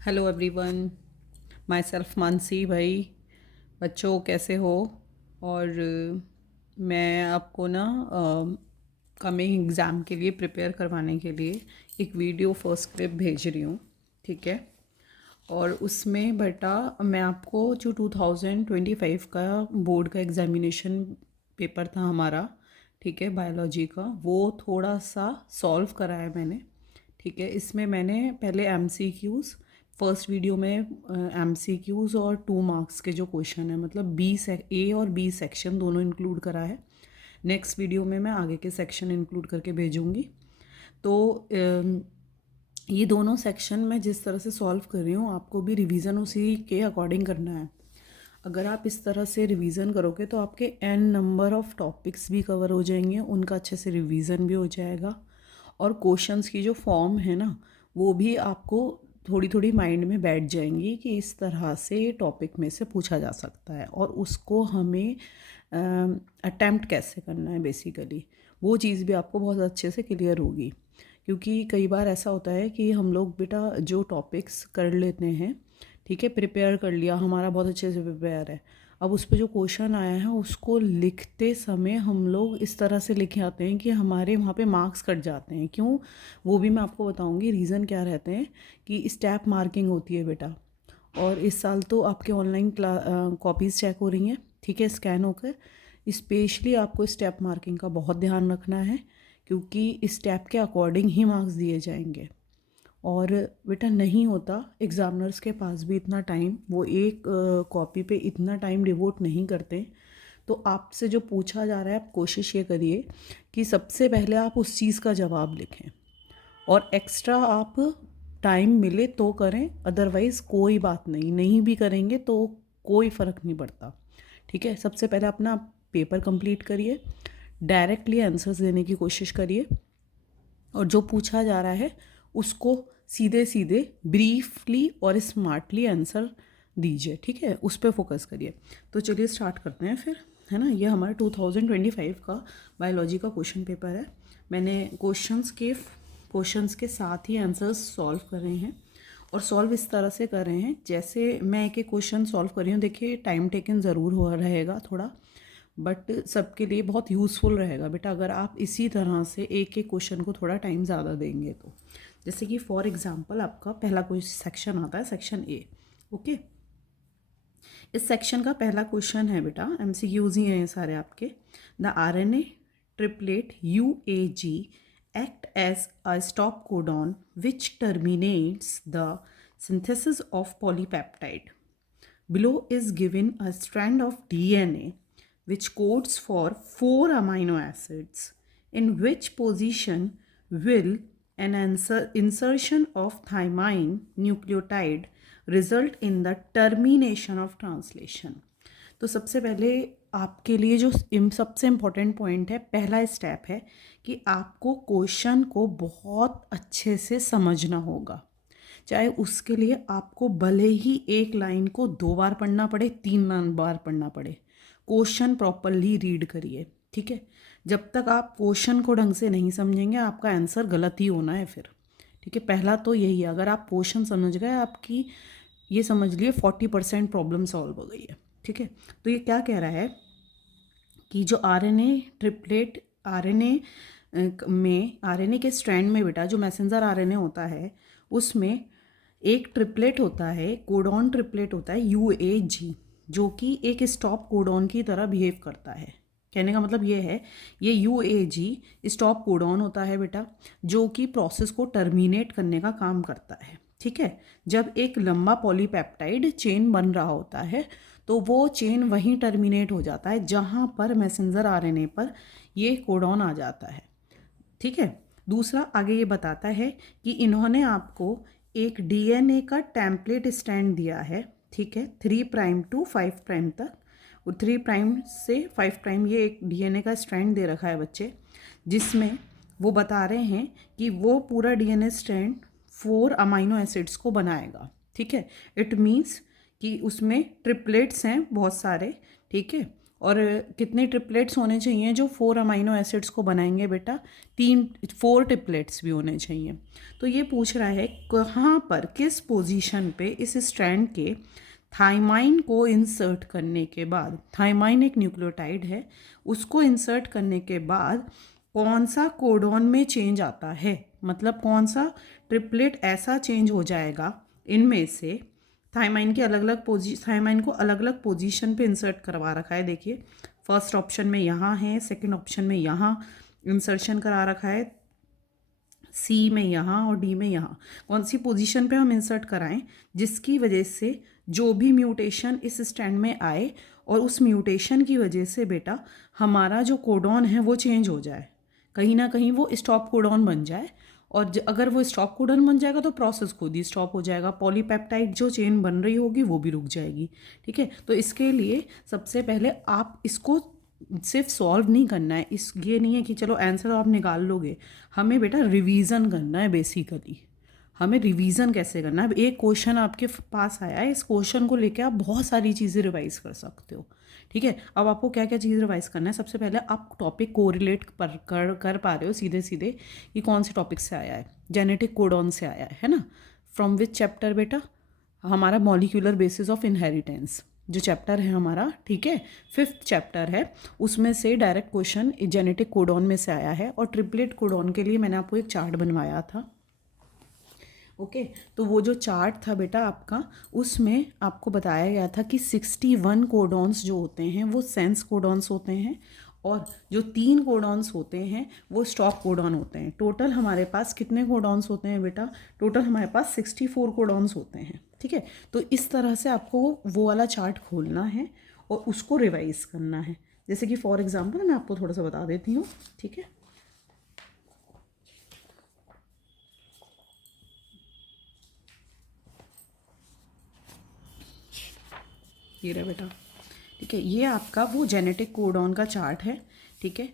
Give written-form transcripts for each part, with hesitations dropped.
Hello everyone, my self Mansi. भाई बच्चों कैसे हो? और मैं आपको ना कमिंग एग्ज़ाम के लिए प्रिपेयर करवाने के लिए एक वीडियो फर्स्ट स्क्रिप्ट भेज रही हूँ। ठीक है। और उसमें बेटा मैं आपको जो 2025 का बोर्ड का एग्ज़ामिनेशन पेपर था हमारा, ठीक है, बायोलॉजी का, वो थोड़ा सा सॉल्व करा है मैंने। ठीक है। इसमें मैंने पहले एमसीक्यूज़, फर्स्ट वीडियो में एमसीक्यूज़ और 2 मार्क्स के जो क्वेश्चन है, मतलब ए और बी सेक्शन दोनों इंक्लूड करा है। नेक्स्ट वीडियो में मैं आगे के सेक्शन इंक्लूड करके भेजूँगी। तो ये दोनों सेक्शन मैं जिस तरह से सॉल्व कर रही हूँ, आपको भी रिवीजन उसी के अकॉर्डिंग करना है। अगर आप इस तरह से रिवीजन करोगे तो आपके एन नंबर ऑफ टॉपिक्स भी कवर हो जाएंगे, उनका अच्छे से रिवीजन भी हो जाएगा, और क्वेश्चंस की जो फॉर्म है ना, वो भी आपको थोड़ी थोड़ी माइंड में बैठ जाएंगी कि इस तरह से टॉपिक में से पूछा जा सकता है और उसको हमें अटेम्प्ट कैसे करना है, बेसिकली वो चीज़ भी आपको बहुत अच्छे से क्लियर होगी। क्योंकि कई बार ऐसा होता है कि हम लोग बेटा जो टॉपिक्स कर लेते हैं, ठीक है, प्रिपेयर कर लिया, हमारा बहुत अच्छे से प्रिपेयर है, अब उस पर जो क्वेश्चन आया है उसको लिखते समय हम लोग इस तरह से लिखे आते हैं कि हमारे वहाँ पे मार्क्स कट जाते हैं। क्यों? वो भी मैं आपको बताऊँगी रीज़न क्या रहते हैं। कि स्टेप मार्किंग होती है बेटा, और इस साल तो आपके ऑनलाइन कॉपीज़ चेक हो रही हैं, ठीक है, स्कैन होकर। स्पेशली आपको स्टेप मार्किंग का बहुत ध्यान रखना है, क्योंकि स्टेप के अकॉर्डिंग ही मार्क्स दिए जाएंगे। और बेटा नहीं होता एग्ज़ामिनर्स के पास भी इतना टाइम, वो एक कॉपी पे इतना टाइम डिवोट नहीं करते। तो आपसे जो पूछा जा रहा है, आप कोशिश ये करिए कि सबसे पहले आप उस चीज़ का जवाब लिखें, और एक्स्ट्रा आप टाइम मिले तो करें, अदरवाइज़ कोई बात नहीं, नहीं भी करेंगे तो कोई फ़र्क नहीं पड़ता। ठीक है। सबसे पहले अपना पेपर कंप्लीट करिए, डायरेक्टली आंसर्स देने की कोशिश करिए, और जो पूछा जा रहा है उसको सीधे सीधे ब्रीफली और स्मार्टली आंसर दीजिए। ठीक है, उस पर फोकस करिए। तो चलिए स्टार्ट करते हैं फिर, है ना। ये हमारा 2025 का बायोलॉजी का क्वेश्चन पेपर है। मैंने क्वेश्चंस के साथ ही आंसर्स सॉल्व कर रहे हैं, और सॉल्व इस तरह से कर रहे हैं जैसे मैं एक एक क्वेश्चन सॉल्व कर रही हूँ। देखिए टाइम टेकन ज़रूर हो रहेगा थोड़ा, बट सबके लिए बहुत यूज़फुल रहेगा बेटा अगर आप इसी तरह से एक एक क्वेश्चन को थोड़ा टाइम ज़्यादा देंगे तो। जैसे कि फॉर एग्जांपल आपका पहला कोई सेक्शन आता है, सेक्शन ए। ओके। इस सेक्शन का पहला क्वेश्चन है बेटा, एमसीक्यूज ही हैं ये सारे आपके। The RNA triplet यूएजी act as a stop codon which terminates the synthesis of polypeptide. Below is given a strand of DNA which codes for 4 amino acids. In which position will an insertion of thymine nucleotide result in the termination of translation? तो सबसे पहले आपके लिए जो सबसे important point है, पहला step है कि आपको क्वेश्चन को बहुत अच्छे से समझना होगा। चाहे उसके लिए आपको भले ही एक लाइन को 2 बार पढ़ना पड़े, 3 बार पढ़ना पड़े, क्वेश्चन प्रॉपरली रीड करिए। ठीक है। जब तक आप क्वेश्चन को ढंग से नहीं समझेंगे आपका आंसर गलत ही होना है फिर। ठीक है। पहला तो यही है, अगर आप क्वेश्चन समझ गए आपकी ये समझ लिए 40% प्रॉब्लम सॉल्व हो गई है। ठीक है। तो ये क्या कह रहा है कि जो आरएनए ट्रिपलेट, आरएनए के स्ट्रैंड में बेटा जो मैसेंजर आरएनए होता है उसमें एक ट्रिपलेट होता है, कोडॉन ट्रिपलेट होता है यूएजी, जो कि एक स्टॉप कोडॉन की तरह बिहेव करता है। कहने का मतलब ये है, ये यूएजी स्टॉप कोडॉन होता है बेटा, जो कि प्रोसेस को टर्मिनेट करने का काम करता है। ठीक है। जब एक लंबा पॉलीपेप्टाइड चेन बन रहा होता है तो वो चेन वहीं टर्मिनेट हो जाता है जहाँ पर मैसेंजर आरएनए पर ये कोडॉन आ जाता है। ठीक है। दूसरा आगे ये बताता है कि इन्होंने आपको एक डीएनए का टेम्पलेट स्टैंड दिया है। ठीक है। 3' to 5' तक, और 3' से 5' ये एक डीएनए का स्ट्रैंड दे रखा है बच्चे, जिसमें वो बता रहे हैं कि वो पूरा डीएनए स्ट्रैंड 4 अमाइनो एसिड्स को बनाएगा। ठीक है। इट मीन्स कि उसमें ट्रिपलेट्स हैं बहुत सारे। ठीक है। और कितने ट्रिपलेट्स होने चाहिए जो 4 अमाइनो एसिड्स को बनाएंगे बेटा? 4 ट्रिपलेट्स भी होने चाहिए। तो ये पूछ रहा है कहाँ पर, किस पोजीशन पे इस स्ट्रैंड के थाइमाइन को इंसर्ट करने के बाद, थाइमाइन एक न्यूक्लियोटाइड है, उसको इंसर्ट करने के बाद कौन सा कोडॉन में चेंज आता है, मतलब कौन सा ट्रिपलेट ऐसा चेंज हो जाएगा इनमें से। थाइमाइन के अलग अलग थाइमाइन को अलग अलग पोजीशन पे इंसर्ट करवा रखा है। देखिए फर्स्ट ऑप्शन में यहाँ है, सेकंड ऑप्शन में यहाँ इंसर्शन करा रखा है, सी में यहाँ और डी में यहाँ। कौन सी पोजीशन पे हम इंसर्ट कराएं जिसकी वजह से जो भी म्यूटेशन इस स्टैंड में आए और उस म्यूटेशन की वजह से बेटा हमारा जो कोडॉन है वो चेंज हो जाए, कहीं ना कहीं वो स्टॉप कोडॉन बन जाए। और अगर वो स्टॉप कोडॉन बन जाएगा तो प्रोसेस खुद ही स्टॉप हो जाएगा, पॉलीपेप्टाइड जो चेन बन रही होगी वो भी रुक जाएगी। ठीक है, तो इसके लिए सबसे पहले आप इसको सिर्फ सॉल्व नहीं करना है, इस ये नहीं है कि चलो आंसर आप निकाल लोगे, हमें बेटा रिवीजन करना है। बेसिकली हमें रिवीजन कैसे करना है, एक क्वेश्चन आपके पास आया है, इस क्वेश्चन को लेके आप बहुत सारी चीज़ें रिवाइज कर सकते हो। ठीक है, अब आपको क्या क्या चीज़ रिवाइज करना है, सबसे पहले आप टॉपिक को रिलेट कर पा रहे हो सीधे सीधे कि कौन से टॉपिक से आया है, जेनेटिक कोडॉन से आया है ना। फ्रॉम विच चैप्टर बेटा? हमारा मॉलिक्यूलर बेसिस ऑफ इनहेरिटेंस जो चैप्टर है हमारा, ठीक है, 5th चैप्टर है, उसमें से डायरेक्ट क्वेश्चन जेनेटिक कोडॉन में से आया है। और ट्रिपलेट कोडॉन के लिए मैंने आपको एक चार्ट बनवाया था। ओके, तो वो जो चार्ट था बेटा आपका, उसमें आपको बताया गया था कि 61 कोडॉन्स जो होते हैं वो सेंस कोडॉन्स होते हैं और जो 3 कोडॉन्स होते हैं वो स्टॉप कोडॉन होते हैं। टोटल हमारे पास कितने कोडॉन्स होते हैं बेटा? टोटल हमारे पास 64 कोडॉन्स होते हैं। ठीक है, तो इस तरह से आपको वो वाला चार्ट खोलना है और उसको रिवाइज करना है। जैसे कि फॉर एग्जाम्पल मैं आपको थोड़ा सा बता देती हूँ। ठीक है, ये रहा बेटा। ठीक है, ये आपका वो जेनेटिक कोडॉन का चार्ट है। ठीक है,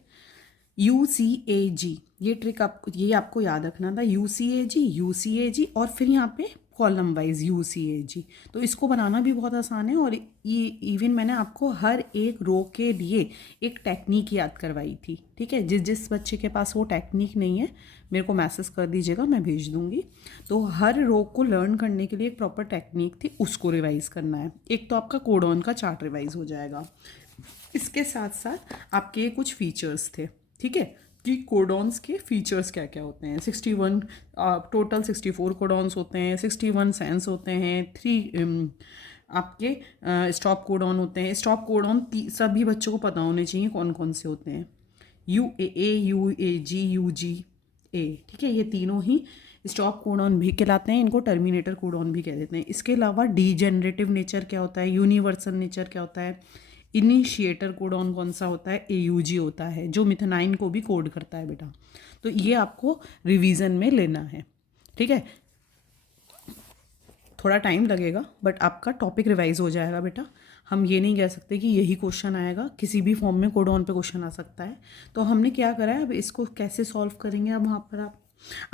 UCAG, ये ट्रिक आपको, ये आपको याद रखना था, UCAG और फिर यहाँ पे कॉलम वाइज UCAG। तो इसको बनाना भी बहुत आसान है और इवन मैंने आपको हर एक रो के लिए एक टेक्निक याद करवाई थी। ठीक है, जिस जिस बच्चे के पास वो टेक्निक नहीं है मेरे को मैसेज कर दीजिएगा, मैं भेज दूंगी। तो हर रो को लर्न करने के लिए एक प्रॉपर टेक्निक थी, उसको रिवाइज करना है। एक तो आपका कोडॉन का चार्ट रिवाइज हो जाएगा, इसके साथ साथ आपके कुछ फीचर्स थे। ठीक है, कि कोडॉन्स के फीचर्स क्या क्या होते हैं। 61 टोटल 64 कोडॉन्स होते हैं, 61 सेंस होते हैं, 3 आपके स्टॉप कोडॉन होते हैं। स्टॉप कोडॉन सभी बच्चों को पता होने चाहिए कौन कौन से होते हैं, UAA, UAG, UGA। ठीक है, ये तीनों ही स्टॉप कोडॉन भी कहलाते हैं, इनको टर्मिनेटर कोडॉन भी कह देते हैं। इसके अलावा डीजेनरेटिव नेचर क्या होता है, यूनिवर्सल नेचर क्या होता है, इनिशिएटर कोडॉन कौन सा होता है, AUG होता है जो मिथेनाइन को भी कोड करता है बेटा। तो ये आपको रिवीजन में लेना है। ठीक है, थोड़ा टाइम लगेगा बट आपका टॉपिक रिवाइज हो जाएगा बेटा। हम ये नहीं कह सकते कि यही क्वेश्चन आएगा, किसी भी फॉर्म में कोडॉन पे क्वेश्चन आ सकता है। तो हमने क्या करा है, अब इसको कैसे सॉल्व करेंगे। अब वहाँ पर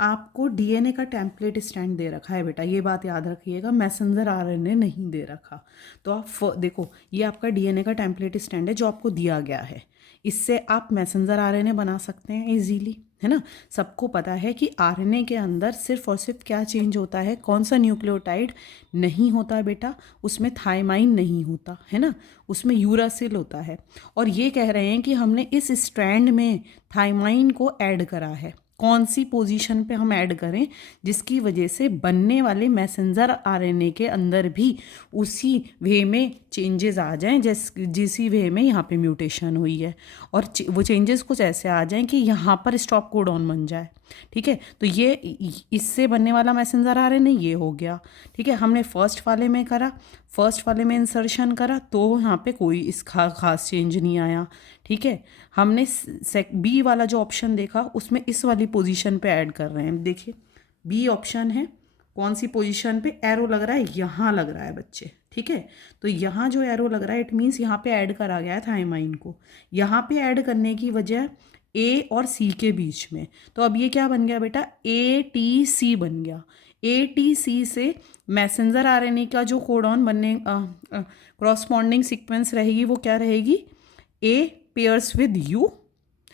आपको DNA का टेम्पलेट स्टैंड दे रखा है बेटा, ये बात याद रखिएगा, मैसेंजर RNA नहीं दे रखा। तो आप देखो, ये आपका DNA का टेम्पलेट स्टैंड है जो आपको दिया गया है, इससे आप मैसेंजर RNA बना सकते हैं इजीली, है ना। सबको पता है कि RNA के अंदर सिर्फ और सिर्फ क्या चेंज होता है, कौन सा न्यूक्लियोटाइड नहीं होता बेटा, उसमें थाइमाइन नहीं होता है ना, उसमें यूरासिल होता है। और ये कह रहे हैं कि हमने इस स्ट्रैंड में थाइमाइन को ऐड करा है, कौन सी पोजीशन पे हम ऐड करें जिसकी वजह से बनने वाले मैसेंजर RNA के अंदर भी उसी वे में चेंजेस आ जाएं जिसी वे में यहाँ पे म्यूटेशन हुई है, और वो चेंजेस कुछ ऐसे आ जाएं कि यहाँ पर स्टॉप कोडॉन बन जाए। ठीक है, तो ये इससे बनने वाला मैसेंजर RNA ये हो गया। ठीक है, हमने फर्स्ट वाले में करा, फर्स्ट वाले में इंसर्शन करा तो यहाँ पे कोई इस खास चेंज नहीं आया। ठीक है, हमने B वाला जो ऑप्शन देखा उसमें इस वाली पोजीशन पे ऐड कर रहे हैं। देखिए B ऑप्शन है, कौन सी पोजीशन पे एरो लग रहा है, यहाँ लग रहा है बच्चे। ठीक है, तो यहाँ जो एरो लग रहा है इट मीन्स यहाँ पे ऐड करा गया है थाइमाइन को, यहाँ पे ऐड करने की वजह A और C के बीच में। तो अब ये क्या बन गया बेटा, ATC बन गया। ATC से मैसेंजर RNA का जो कोडॉन बनने क्रॉसपॉन्डिंग सीक्वेंस रहेगी वो क्या रहेगी, ए पेयर्स विद यू,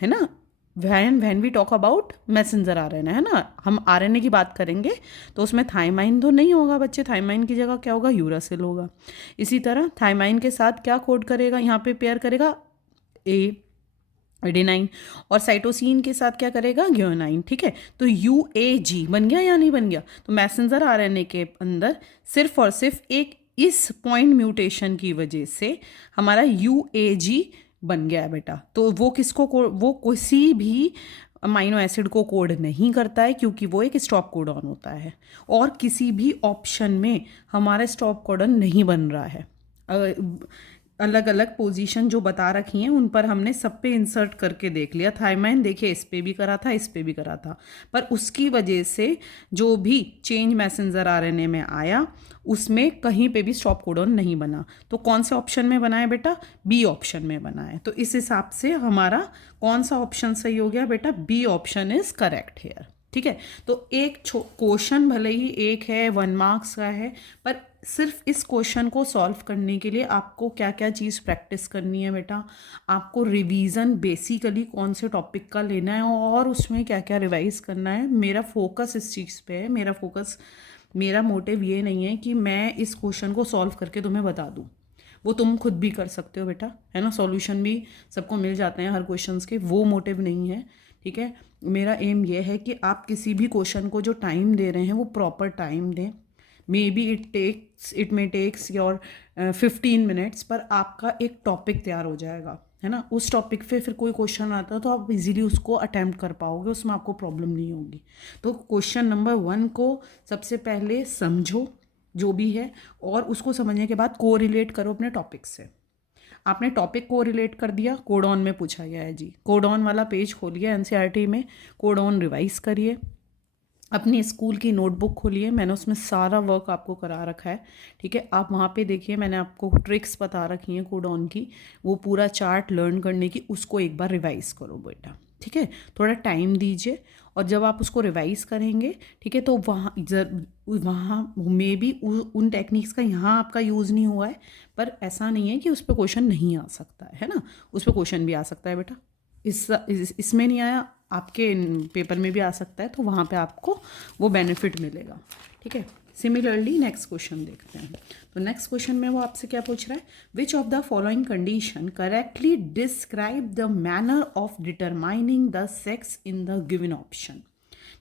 है ना, when we talk about messenger RNA, है ना, हम आरएनए की बात करेंगे तो उसमें थाइमाइन तो नहीं होगा बच्चे, थाइमाइन की जगह क्या होगा, यूरासिल होगा। इसी तरह थाइमाइन के साथ क्या कोड करेगा, यहाँ पे पेयर करेगा ए एडेनाइन, और साइटोसिन के साथ क्या करेगा, ग्यूनाइन। ठीक है, तो UAG बन गया या नहीं बन गया। तो मैसेंजर आरएनए के अंदर सिर्फ और सिर्फ एक इस पॉइंट म्यूटेशन की वजह से हमारा UAG बन गया है बेटा। तो वो किसको वो किसी भी अमाइनो एसिड को कोड नहीं करता है, क्योंकि वो एक स्टॉप कोडॉन होता है, और किसी भी ऑप्शन में हमारा स्टॉप कोडॉन नहीं बन रहा है। अलग अलग पोजीशन जो बता रखी हैं उन पर हमने सब पे इंसर्ट करके देख लिया। थाइमाइन देखिए इस पे भी करा था, इस पे भी करा था, पर उसकी वजह से जो भी चेंज मैसेंजर आरएनए में आया उसमें कहीं पे भी स्टॉप कोडॉन नहीं बना। तो कौन से ऑप्शन में बना है बेटा, बी ऑप्शन में बना है। तो इस हिसाब से हमारा कौन सा ऑप्शन सही हो गया बेटा, B option is correct here. ठीक है, तो एक क्वेश्चन भले ही एक है 1 मार्क्स का है, पर सिर्फ इस क्वेश्चन को सॉल्व करने के लिए आपको क्या क्या चीज़ प्रैक्टिस करनी है बेटा। आपको रिवीजन बेसिकली कौन से टॉपिक का लेना है और उसमें क्या क्या रिवाइज करना है। मेरा फोकस इस चीज़ पे है, मेरा मोटिव ये नहीं है कि मैं इस क्वेश्चन को सॉल्व करके तुम्हें बता दूँ, वो तुम खुद भी कर सकते हो बेटा, है ना, सॉल्यूशन भी सबको मिल जाते हैं हर क्वेश्चंस के, वो मोटिव नहीं है। ठीक है, मेरा एम ये है कि आप किसी भी क्वेश्चन को जो टाइम दे रहे हैं वो प्रॉपर टाइम दें। Maybe it may takes your 15 minutes, पर आपका एक टॉपिक तैयार हो जाएगा, है ना। उस टॉपिक पे फिर कोई क्वेश्चन आता है तो आप इजीली उसको अटैम्प्ट कर पाओगे, उसमें आपको प्रॉब्लम नहीं होगी। तो क्वेश्चन नंबर 1 को सबसे पहले समझो जो भी है, और उसको समझने के बाद को रिलेट करो अपने टॉपिक से। आपने टॉपिक को रिलेट कर दिया, कोडॉन में पूछा गया है जी, कोडॉन वाला पेज खोलिए एनसीईआरटी में, कोडॉन रिवाइज करिए, अपनी स्कूल की नोटबुक खोलिए, मैंने उसमें सारा वर्क आपको करा रखा है। ठीक है, आप वहाँ पे देखिए, मैंने आपको ट्रिक्स बता रखी हैं कोडॉन की, वो पूरा चार्ट लर्न करने की, उसको एक बार रिवाइज़ करो बेटा। ठीक है, थोड़ा टाइम दीजिए, और जब आप उसको रिवाइज़ करेंगे, ठीक है, तो वहाँ मे बी उन टेक्निक्स का यहाँ आपका यूज़ नहीं हुआ है, पर ऐसा नहीं है कि उस पर क्वेश्चन नहीं आ सकता है ना, उस पर क्वेश्चन भी आ सकता है बेटा। इसमें नहीं आया, आपके पेपर में भी आ सकता है, तो वहाँ पे आपको वो बेनिफिट मिलेगा। ठीक है, सिमिलरली नेक्स्ट क्वेश्चन देखते हैं। तो नेक्स्ट क्वेश्चन में वो आपसे क्या पूछ रहा है, which of the following condition correctly describe the manner of determining the sex in the given option.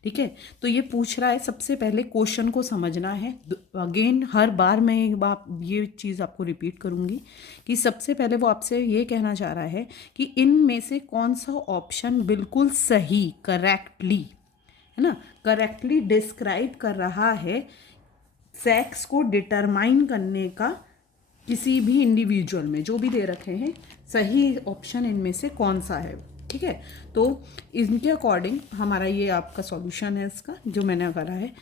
ठीक है, तो ये पूछ रहा है, सबसे पहले क्वेश्चन को समझना है। अगेन हर बार मैं एक बार ये चीज़ आपको रिपीट करूँगी कि सबसे पहले वो आपसे ये कहना चाह रहा है कि इनमें से कौन सा ऑप्शन बिल्कुल सही, करेक्टली, है ना, करेक्टली डिस्क्राइब कर रहा है सेक्स को डिटरमाइन करने का किसी भी इंडिविजुअल में, जो भी दे रखे हैं, सही ऑप्शन इनमें से कौन सा है। ठीक है, तो इनके अकॉर्डिंग हमारा ये आपका सॉल्यूशन है, इसका जो मैंने करा है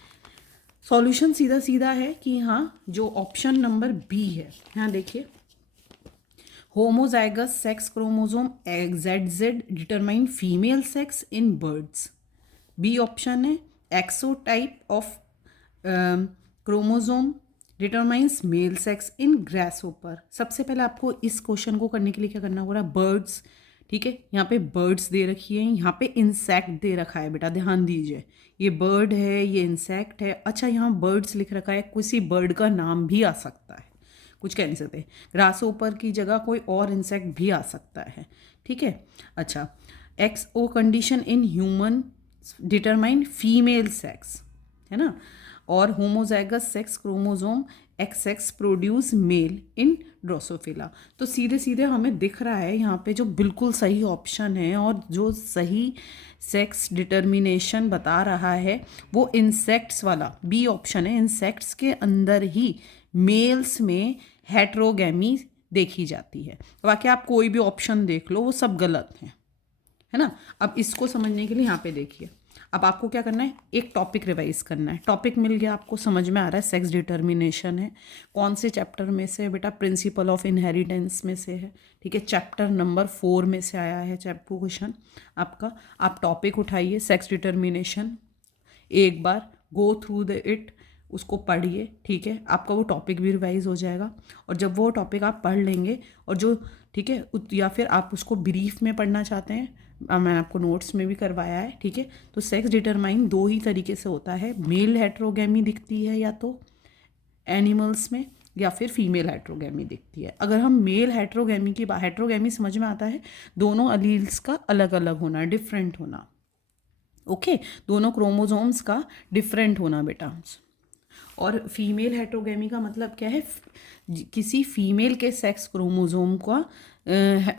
सॉल्यूशन सीधा सीधा है कि हाँ, जो ऑप्शन नंबर बी है, यहाँ देखिए, homozygous sex chromosome XZ determine female sex in birds. B option है XO type of chromosome determines male sex in grasshopper. सबसे पहले आपको इस क्वेश्चन को करने के लिए क्या करना होगा, बर्ड्स। ठीक है, यहाँ पे बर्ड्स दे रखी है, यहाँ पे इंसेक्ट दे रखा है बेटा, ध्यान दीजिए, ये बर्ड है, ये इंसेक्ट है। अच्छा, यहाँ बर्ड्स लिख रखा है, किसी बर्ड का नाम भी आ सकता है, कुछ कह नहीं सकते, ग्रासहोपर की जगह कोई और इंसेक्ट भी आ सकता है। ठीक है, अच्छा, XO condition in human determine female sex, है ना, और homozygous sex chromosome XX produce mail इन ड्रोसोफिला। तो सीधे सीधे हमें दिख रहा है यहाँ पे जो बिल्कुल सही ऑप्शन है और जो सही सेक्स डिटर्मिनेशन बता रहा है वो इंसेक्ट्स वाला बी ऑप्शन है। इंसेक्ट्स के अंदर ही मेल्स में हेट्रोगैमी देखी जाती है, बाकी आप कोई भी ऑप्शन देख लो वो सब गलत हैं, है ना। अब इसको समझने के लिए यहाँ पे देखिए, अब आपको क्या करना है, एक टॉपिक रिवाइज करना है। टॉपिक मिल गया आपको, समझ में आ रहा है, सेक्स डिटर्मिनेशन है, कौन से चैप्टर में से है बेटा, प्रिंसिपल ऑफ इनहेरिटेंस में से है। ठीक है, चैप्टर नंबर 4 में से आया है चैप्टर क्वेश्चन आपका। आप टॉपिक उठाइए सेक्स डिटर्मिनेशन, एक बार गो थ्रू द इट, उसको पढ़िए। ठीक है, आपका वो टॉपिक भी रिवाइज हो जाएगा, और जब वो टॉपिक आप पढ़ लेंगे और जो ठीक है, या फिर आप उसको ब्रीफ में पढ़ना चाहते हैं, मैंने आपको नोट्स में भी करवाया है, ठीक है। तो सेक्स डिटरमाइन दो ही तरीके से होता है, मेल हेट्रोगेमी दिखती है या तो एनिमल्स में, या फिर फीमेल हेट्रोगेमी दिखती है। अगर हम मेल हेट्रोगेमी की बात, हेट्रोगेमी समझ में आता है दोनों अलील्स का अलग अलग होना, डिफरेंट होना, ओके, दोनों क्रोमोसोम्स का डिफरेंट होना बेटा। और फीमेल हेट्रोगेमी का मतलब क्या है, किसी फीमेल के सेक्स क्रोमोसोम का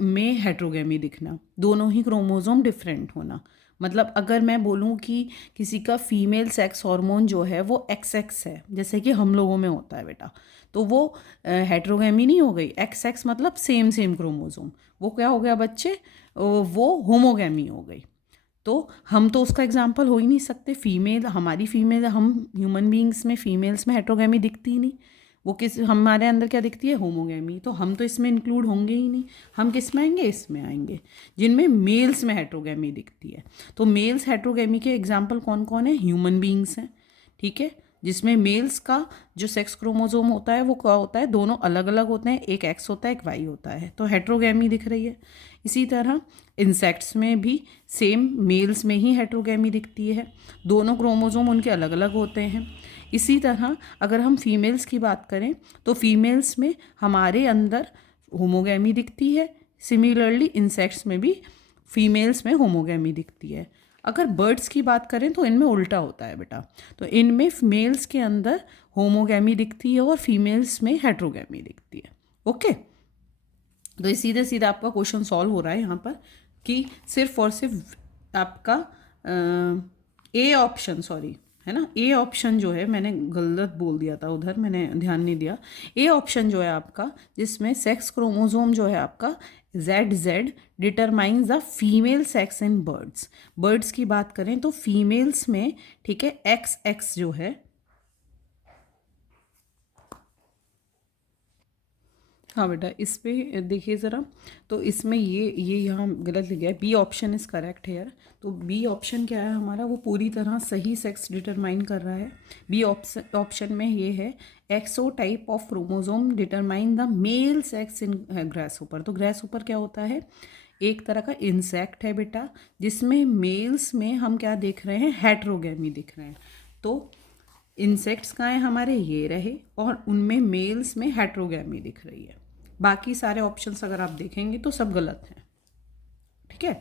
में हेट्रोगेमी दिखना, दोनों ही क्रोमोसोम डिफरेंट होना। मतलब अगर मैं बोलूँ कि किसी का फीमेल सेक्स हार्मोन जो है वो XX है, जैसे कि हम लोगों में होता है बेटा, तो वो हेट्रोगेमी नहीं हो गई। XX मतलब सेम सेम क्रोमोसोम, वो क्या हो गया बच्चे, वो होमोगेमी हो गई। तो हम तो उसका एग्जाम्पल हो ही नहीं सकते। फीमेल, हमारी फीमेल, हम ह्यूमन बींग्स में फीमेल्स में हेट्रोगेमी दिखती ही नहीं। वो किस, हमारे अंदर क्या दिखती है, होमोगेमी। तो हम तो इसमें इंक्लूड होंगे ही नहीं। हम किस में आएंगे, इसमें आएंगे जिनमें मेल्स में हेट्रोगेमी दिखती है। तो मेल्स हेट्रोगेमी के एग्जाम्पल कौन कौन है, ह्यूमन बींग्स हैं, ठीक है, जिसमें मेल्स का जो सेक्स क्रोमोसोम होता है वो क्या होता है, दोनों अलग अलग होते हैं, एक X होता है एक Y होता है, तो हेट्रोगेमी दिख रही है। इसी तरह इंसेक्ट्स में भी सेम मेल्स में ही हेट्रोगेमी दिखती है, दोनों क्रोमोसोम उनके अलग अलग होते हैं। इसी तरह अगर हम फीमेल्स की बात करें तो फीमेल्स में हमारे अंदर होमोगेमी दिखती है, सिमिलरली इंसेक्ट्स में भी फीमेल्स में होमोगेमी दिखती है। अगर बर्ड्स की बात करें तो इनमें उल्टा होता है बेटा, तो इनमें मेल्स के अंदर होमोगेमी दिखती है और फीमेल्स में हेट्रोगेमी दिखती है, ओके। तो सीधे सीधे आपका क्वेश्चन सॉल्व हो रहा है यहाँ पर कि सिर्फ और सिर्फ आपका ए ऑप्शन, सॉरी है ना, ए ऑप्शन जो है, मैंने गलत बोल दिया था उधर, मैंने ध्यान नहीं दिया। ए ऑप्शन जो है आपका, जिसमें सेक्स क्रोमोसोम जो है आपका ZZ determines the female sex in birds. Birds की बात करें तो फीमेल्स में, ठीक है, XX जो है, हाँ बेटा इस पे देखिए ज़रा, तो इसमें ये यहाँ गलत लिख गया है, B option is correct here. तो बी ऑप्शन क्या है हमारा, वो पूरी तरह सही सेक्स डिटरमाइन कर रहा है। बी ऑप्शन में ये है, XO type of chromosome determine the male sex in grasshopper. तो ग्रास ऊपर क्या होता है, एक तरह का इंसेक्ट है बेटा, जिसमें मेल्स में हम क्या देख रहे हैं, हेट्रोगेमी दिख रहे हैं। तो इंसेक्ट्स कहाँ हैं हमारे, ये रहे, और उनमें मेल्स में हेट्रोगेमी दिख रही है। बाकी सारे ऑप्शंस अगर आप देखेंगे तो सब गलत हैं, ठीक है।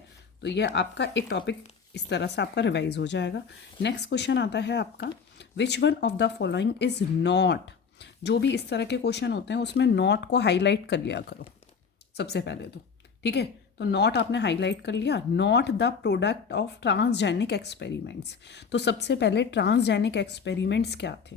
तो ये आपका एक टॉपिक इस तरह से आपका रिवाइज हो जाएगा। नेक्स्ट क्वेश्चन आता है आपका, which one of the following is not. जो भी इस तरह के क्वेश्चन होते हैं उसमें नॉट को हाईलाइट कर लिया करो सबसे पहले तो, ठीक है। तो नॉट आपने हाईलाइट कर लिया, not the product of transgenic experiments. तो सबसे पहले ट्रांसजेनिक एक्सपेरिमेंट्स क्या थे,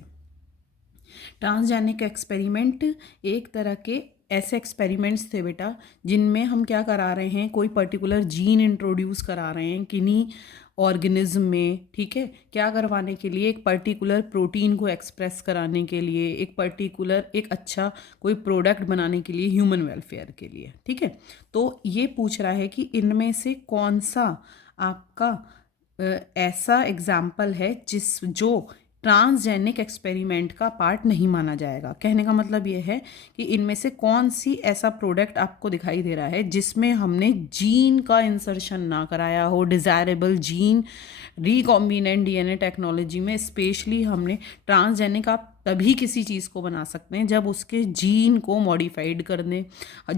ट्रांसजेनिक एक्सपेरिमेंट एक तरह के ऐसे एक्सपेरिमेंट्स थे बेटा, जिनमें हम क्या करा रहे हैं, कोई पर्टिकुलर जीन इंट्रोड्यूस करा रहे हैं किन्हीं ऑर्गेनिज्म में, ठीक है, क्या करवाने के लिए, एक पर्टिकुलर प्रोटीन को एक्सप्रेस कराने के लिए, एक पर्टिकुलर एक अच्छा कोई प्रोडक्ट बनाने के लिए, ह्यूमन वेलफेयर के लिए, ठीक है। तो ये पूछ रहा है कि इनमें से कौन सा आपका ऐसा एग्जाम्पल है जो ट्रांसजेनिक एक्सपेरिमेंट का पार्ट नहीं माना जाएगा। कहने का मतलब ये है कि इनमें से कौन सी ऐसा प्रोडक्ट आपको दिखाई दे रहा है जिसमें हमने जीन का इंसर्शन ना कराया हो, desirable gene, recombinant DNA technology में स्पेशली हमने ट्रांसजेनिक, आप तभी किसी चीज़ को बना सकते हैं जब उसके जीन को मॉडिफाइड कर दें,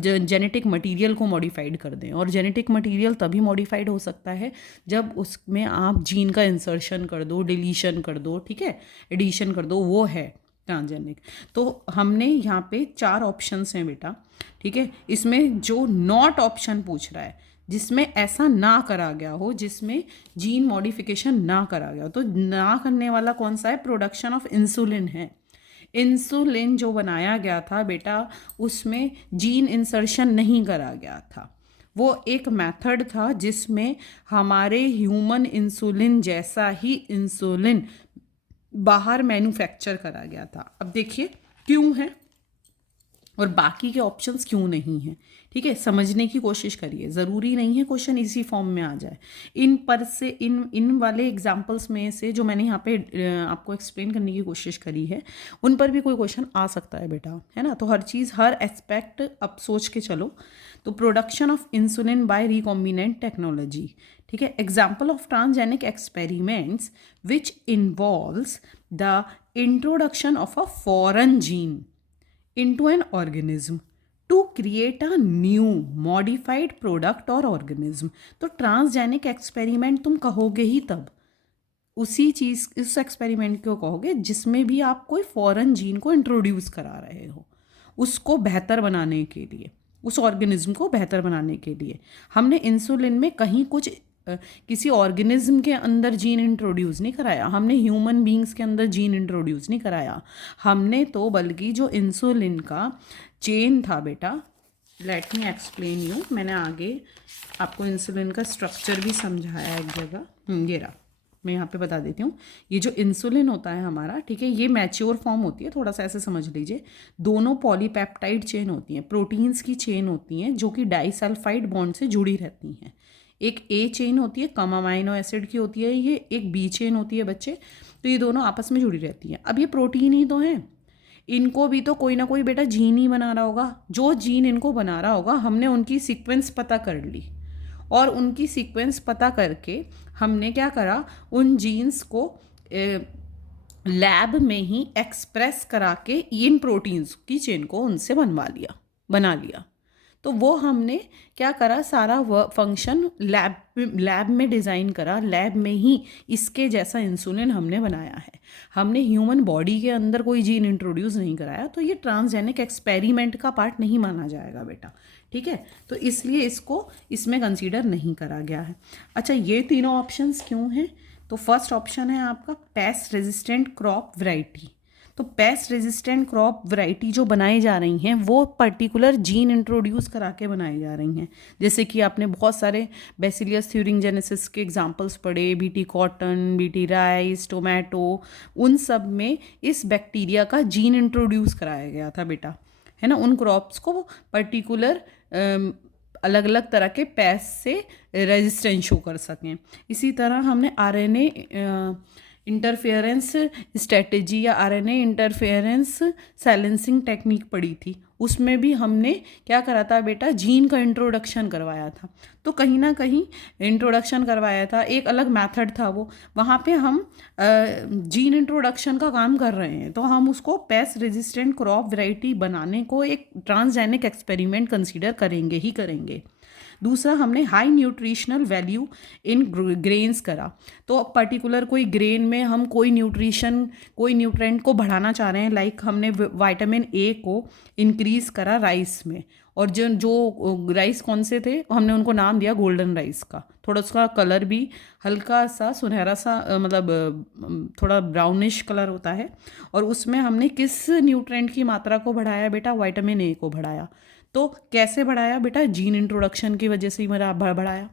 जेनेटिक मटेरियल को मॉडिफाइड कर दें। और जेनेटिक मटेरियल तभी मॉडिफाइड हो सकता है जब उसमें आप जीन का इंसर्शन कर दो, डिलीशन कर दो, ठीक है, एडिशन कर दो, वो है ट्रांसजेनिक। तो हमने यहाँ पे 4 ऑप्शंस हैं बेटा, ठीक है। इसमें जो नॉट ऑप्शन पूछ रहा है, जिसमें ऐसा ना करा गया हो, जिसमें जीन मॉडिफिकेशन ना करा गया हो, तो ना करने वाला कौन सा है, प्रोडक्शन ऑफ इंसुलिन है। इंसुलिन जो बनाया गया था बेटा, उसमें जीन इंसर्शन नहीं करा गया था। वो एक मेथड था जिसमें हमारे ह्यूमन इंसुलिन जैसा ही इंसुलिन बाहर मैन्युफैक्चर करा गया था। अब देखिए क्यों है, और बाकी के ऑप्शंस क्यों नहीं हैं। ठीक है, समझने की कोशिश करिए, ज़रूरी नहीं है क्वेश्चन इसी फॉर्म में आ जाए। इन पर से इन वाले एग्जांपल्स में से जो मैंने यहाँ पे आपको एक्सप्लेन करने की कोशिश करी है, उन पर भी कोई क्वेश्चन आ सकता है बेटा, है ना। तो हर चीज़, हर एस्पेक्ट अब सोच के चलो। तो production of insulin bye recombinant technology, ठीक है। Example of transgenic experiments which involves the introduction of a foreign gene into an organism to create a new modified product or organism। तो ट्रांसजेनिक एक्सपेरिमेंट तुम कहोगे ही तब, उसी चीज़, इस experiment को कहोगे जिसमें भी आप कोई फॉरेन जीन को इंट्रोड्यूस करा रहे हो, उसको बेहतर बनाने के लिए, उस ऑर्गेनिज्म को बेहतर बनाने के लिए। हमने इंसुलिन में कहीं कुछ किसी ऑर्गेनिज्म के अंदर जीन इंट्रोड्यूस नहीं कराया, हमने ह्यूमन बींग्स के अंदर जीन इंट्रोड्यूस नहीं कराया। हमने तो बल्कि जो इंसुलिन का चेन था बेटा, लेट मी एक्सप्लेन यू, मैंने आगे आपको इंसुलिन का स्ट्रक्चर भी समझाया एक जगह। ये रहा, मैं यहाँ पे बता देती हूँ। ये जो इंसुलिन होता है हमारा, ठीक है, ये मैच्योर फॉर्म होती है, थोड़ा सा ऐसे समझ लीजिए। दोनों पॉलीपेप्टाइड चेन होती हैं, प्रोटीन्स की चेन होती हैं, जो कि डाइसल्फाइड बॉन्ड से जुड़ी रहती हैं। एक ए चेन होती है, कम अमाइनो एसिड की होती है ये, एक बी चेन होती है बच्चे। तो ये दोनों आपस में जुड़ी रहती हैं। अब ये प्रोटीन ही तो हैं, इनको भी तो कोई ना कोई बेटा जीन ही बना रहा होगा। जो जीन इनको बना रहा होगा, हमने उनकी सीक्वेंस पता कर ली, और उनकी सीक्वेंस पता करके हमने क्या करा, उन जीन्स को लैब में ही एक्सप्रेस करा के इन प्रोटीन्स की चेन को उनसे बना लिया। तो वो हमने क्या करा, सारा फंक्शन लैब में डिज़ाइन करा, लैब में ही इसके जैसा इंसुलिन हमने बनाया है। हमने ह्यूमन बॉडी के अंदर कोई जीन इंट्रोड्यूस नहीं कराया, तो ये ट्रांसजेनिक एक्सपेरिमेंट का पार्ट नहीं माना जाएगा बेटा। ठीक है, तो इसलिए इसको इसमें कंसीडर नहीं करा गया है। अच्छा, ये तीनों ऑप्शंस क्यों हैं? तो फर्स्ट ऑप्शन है आपका पेस्ट रेजिस्टेंट क्रॉप वैरायटी। तो पेस्ट रेजिस्टेंट क्रॉप वैरायटी जो बनाई जा रही हैं, वो पर्टिकुलर जीन इंट्रोड्यूस करा के बनाई जा रही हैं। जैसे कि आपने बहुत सारे बैसिलियस थ्यूरिंजेनेसिस के एग्जांपल्स पढ़े, BT cotton, BT rice, tomato, उन सब में इस बैक्टीरिया का जीन इंट्रोड्यूस कराया गया था बेटा, है ना। उन क्रॉप्स को पर्टिकुलर अलग अलग तरह के पेस्ट से रेजिस्टेंस शो कर सकें। इसी तरह हमने आरएनए इंटरफेरेंस स्ट्रेटजी या आरएनए इंटरफेरेंस साइलेंसिंग टेक्निक पढ़ी थी। उसमें भी हमने क्या करा था बेटा, जीन का इंट्रोडक्शन करवाया था। तो कहीं ना कहीं इंट्रोडक्शन करवाया था, एक अलग मेथड था वो, वहाँ पे हम जीन इंट्रोडक्शन का काम कर रहे हैं, तो हम उसको पेस्ट रेजिस्टेंट क्रॉप वैरायटी बनाने को एक ट्रांसजेनिक एक्सपेरिमेंट कंसीडर करेंगे ही करेंगे। दूसरा, हमने high nutritional value in grains करा। तो पर्टिकुलर कोई ग्रेन में हम कोई न्यूट्रेंट को बढ़ाना चाह रहे हैं, लाइक हमने विटामिन ए को इंक्रीज करा राइस में, और जो राइस कौन से थे, हमने उनको नाम दिया गोल्डन राइस का। थोड़ा उसका कलर भी हल्का सा सुनहरा सा, मतलब थोड़ा ब्राउनिश कलर होता है। और उसमें हमने किस न्यूट्रेंट की मात्रा को बढ़ाया बेटा, विटामिन ए को बढ़ाया। तो कैसे बढ़ाया बेटा, जीन इंट्रोडक्शन की वजह से ही मेरा बढ़ाया।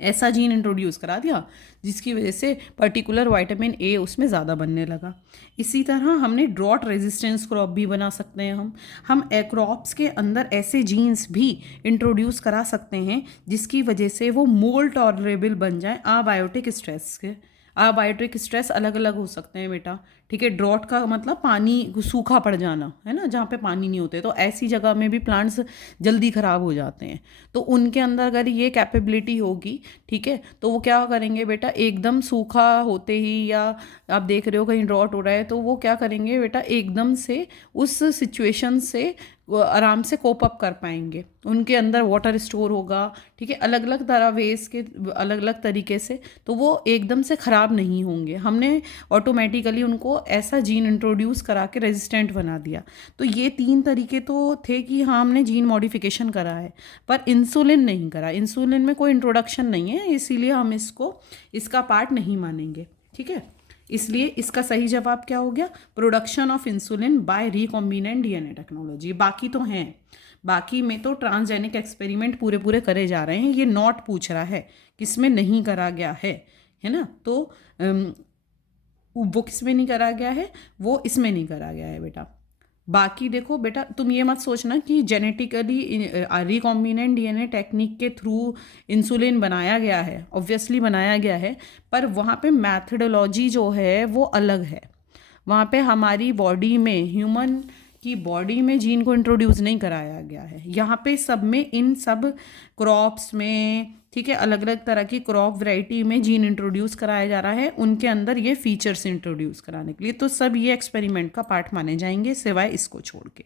ऐसा जीन इंट्रोड्यूस करा दिया जिसकी वजह से पर्टिकुलर विटामिन ए उसमें ज़्यादा बनने लगा। इसी तरह हमने ड्रॉट रेजिस्टेंस क्रॉप भी बना सकते हैं। हम क्रॉप्स के अंदर ऐसे जीन्स भी इंट्रोड्यूस करा सकते हैं जिसकी वजह से वो मोर टॉलरेबल बन जाए अबायोटिक स्ट्रेस के। अबायोटिक स्ट्रेस अलग अलग हो सकते हैं बेटा, ठीक है। ड्रॉट का मतलब पानी, सूखा पड़ जाना, है ना, जहाँ पे पानी नहीं होते, तो ऐसी जगह में भी प्लांट्स जल्दी ख़राब हो जाते हैं। तो उनके अंदर अगर ये कैपेबिलिटी होगी, ठीक है, तो वो क्या करेंगे बेटा, एकदम सूखा होते ही, या आप देख रहे हो कहीं ड्रॉट हो रहा है, तो वो क्या करेंगे बेटा, एकदम से उस सिचुएशन से वो आराम से कोप अप कर पाएंगे। उनके अंदर वाटर स्टोर होगा, ठीक है, अलग अलग तरह वेज के अलग अलग तरीके से, तो वो एकदम से ख़राब नहीं होंगे। हमने ऑटोमेटिकली उनको ऐसा जीन इंट्रोड्यूस करा के रेजिस्टेंट बना दिया। तो ये तीन तरीके तो थे कि हाँ, हमने जीन मॉडिफिकेशन करा है, पर इंसुलिन नहीं करा। इंसुलिन में कोई इंट्रोडक्शन नहीं है, इसीलिए हम इसका पार्ट नहीं मानेंगे, ठीक है। इसलिए इसका सही जवाब क्या हो गया, production of insulin bye recombinant DNA technology. बाकी तो हैं, बाकी में तो ट्रांसजेनिक एक्सपेरिमेंट पूरे पूरे करे जा रहे हैं। ये नॉट पूछ रहा है किसमें नहीं करा गया है ना। तो वो किसमें नहीं करा गया है, वो इसमें नहीं करा गया है बेटा। बाकी देखो बेटा, तुम ये मत सोचना कि जेनेटिकली रिकॉम्बिनेंट डीएनए टेक्निक के थ्रू इंसुलिन बनाया गया है, ऑब्वियसली बनाया गया है, पर वहाँ पे मैथडोलॉजी जो है वो अलग है। वहाँ पे हमारी बॉडी में, ह्यूमन की बॉडी में जीन को इंट्रोड्यूस नहीं कराया गया है। यहाँ पे सब में, इन सब क्रॉप्स में, ठीक है, अलग अलग तरह की क्रॉप वैरायटी में जीन इंट्रोड्यूस कराया जा रहा है, उनके अंदर ये फीचर्स इंट्रोड्यूस कराने के लिए। तो सब ये एक्सपेरिमेंट का पार्ट माने जाएंगे, सिवाय इसको छोड़ के।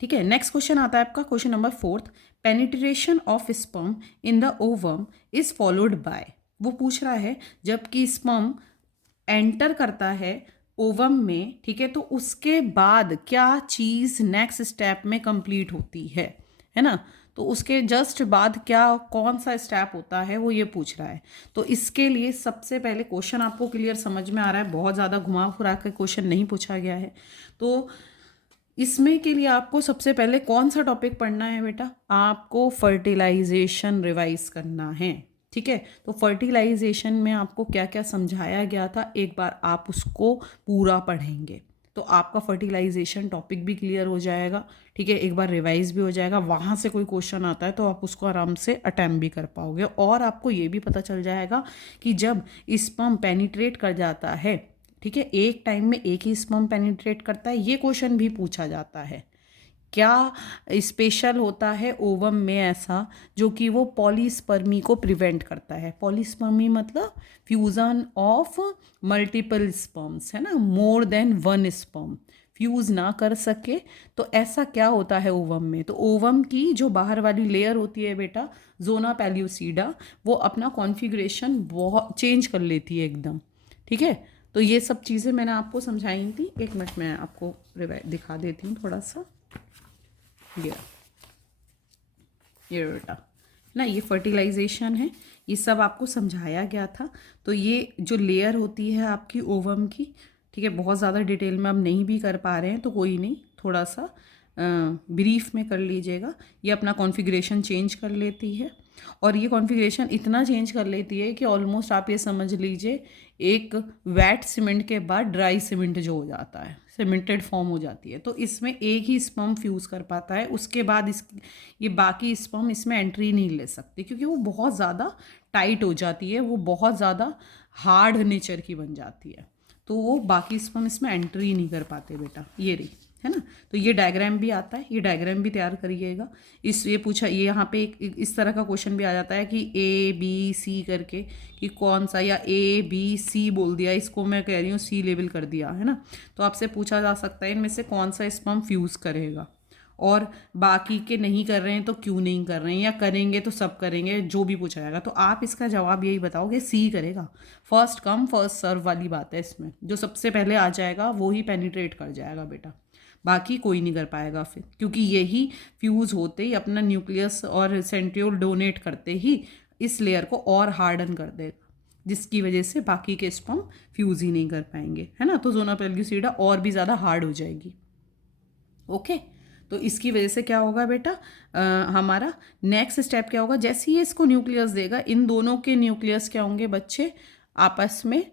ठीक है, नेक्स्ट क्वेश्चन आता है आपका, question number 4। Penetration of sperm in the ovum is followed by. वो पूछ रहा है जबकि स्पर्म एंटर करता है ओवम में, ठीक है, तो उसके बाद क्या चीज़ नेक्स्ट स्टेप में कंप्लीट होती है ना। तो उसके जस्ट बाद क्या, कौन सा स्टेप होता है, वो ये पूछ रहा है। तो इसके लिए सबसे पहले क्वेश्चन आपको क्लियर समझ में आ रहा है, बहुत ज़्यादा घुमा फिरा के क्वेश्चन नहीं पूछा गया है। तो इसमें के लिए आपको सबसे पहले कौन सा टॉपिक पढ़ना है बेटा, आपको फर्टिलाइजेशन रिवाइज करना है। ठीक है, तो फर्टिलाइजेशन में आपको क्या क्या समझाया गया था, एक बार आप उसको पूरा पढ़ेंगे तो आपका फर्टिलाइजेशन टॉपिक भी क्लियर हो जाएगा। ठीक है, एक बार रिवाइज भी हो जाएगा, वहाँ से कोई क्वेश्चन आता है तो आप उसको आराम से अटेम्प्ट भी कर पाओगे। और आपको ये भी पता चल जाएगा कि जब स्पर्म पेनिट्रेट कर जाता है, ठीक है, एक टाइम में एक ही स्पर्म पेनिट्रेट करता है, ये क्वेश्चन भी पूछा जाता है। क्या स्पेशल होता है ओवम में ऐसा जो कि वो पॉलीस्पर्मी को प्रिवेंट करता है। पॉलीस्पर्मी मतलब फ्यूजन ऑफ मल्टीपल स्पर्म्स, है ना, more than one sperm fuse ना कर सके। तो ऐसा क्या होता है ओवम में, तो ओवम की जो बाहर वाली लेयर होती है बेटा, जोना पेल्यूसिडा, वो अपना कॉन्फ़िगरेशन बहुत चेंज कर लेती है एकदम। ठीक है, तो ये सब चीज़ें मैंने आपको समझाई थी। एक मिनट में आपको दिखा देती हूँ थोड़ा सा। ये बेटा ना, ये फर्टिलाइजेशन है, ये सब आपको समझाया गया था। तो ये जो लेयर होती है आपकी ओवम की, ठीक है, बहुत ज़्यादा डिटेल में अब नहीं भी कर पा रहे हैं तो कोई नहीं, थोड़ा सा ब्रीफ में कर लीजिएगा। ये अपना कॉन्फ़िगरेशन चेंज कर लेती है, और ये कॉन्फ़िगरेशन इतना चेंज कर लेती है कि ऑलमोस्ट आप ये समझ लीजिए एक वेट सीमेंट के बाद ड्राई सीमेंट जो हो जाता है, सीमेंटेड फॉर्म हो जाती है। तो इसमें एक ही स्पर्म फ्यूज़ कर पाता है, उसके बाद ये बाकी स्पर्म इसमें एंट्री नहीं ले सकती, क्योंकि वो बहुत ज़्यादा टाइट हो जाती है, वो बहुत ज़्यादा हार्ड नेचर की बन जाती है, तो वो बाकी स्पर्म इसमें एंट्री नहीं कर पाते बेटा। ये रही, है ना। तो ये डायग्राम भी आता है, ये डायग्राम भी तैयार करिएगा। ये पूछा, ये यहाँ पे एक इस तरह का क्वेश्चन भी आ जाता है कि ABC करके, कि कौन सा, या ABC बोल दिया, इसको मैं कह रही हूँ C लेवल कर दिया, है ना। तो आपसे पूछा जा सकता है इनमें से कौन सा स्पर्म फ्यूज़ करेगा, और बाकी के नहीं कर रहे हैं तो क्यों नहीं कर रहे हैं, या करेंगे तो सब करेंगे, जो भी पूछा जाएगा तो आप इसका जवाब यही बताओगे, C करेगा। फर्स्ट कम फर्स्ट सर्व वाली बात है इसमें, जो सबसे पहले आ जाएगा वो ही पेनिट्रेट कर जाएगा बेटा, बाकी कोई नहीं कर पाएगा फिर, क्योंकि यही फ्यूज़ होते ही अपना न्यूक्लियस और सेंट्रियोल डोनेट करते ही इस लेयर को और हार्डन कर देगा, जिसकी वजह से बाकी के स्पर्म फ्यूज़ ही नहीं कर पाएंगे, है ना। तो जोना पेल्गुसिडा और भी ज़्यादा हार्ड हो जाएगी। ओके, तो इसकी वजह से क्या होगा बेटा, हमारा नेक्स्ट स्टेप क्या होगा, जैसे ही इसको न्यूक्लियस देगा, इन दोनों के न्यूक्लियस क्या होंगे बच्चे, आपस में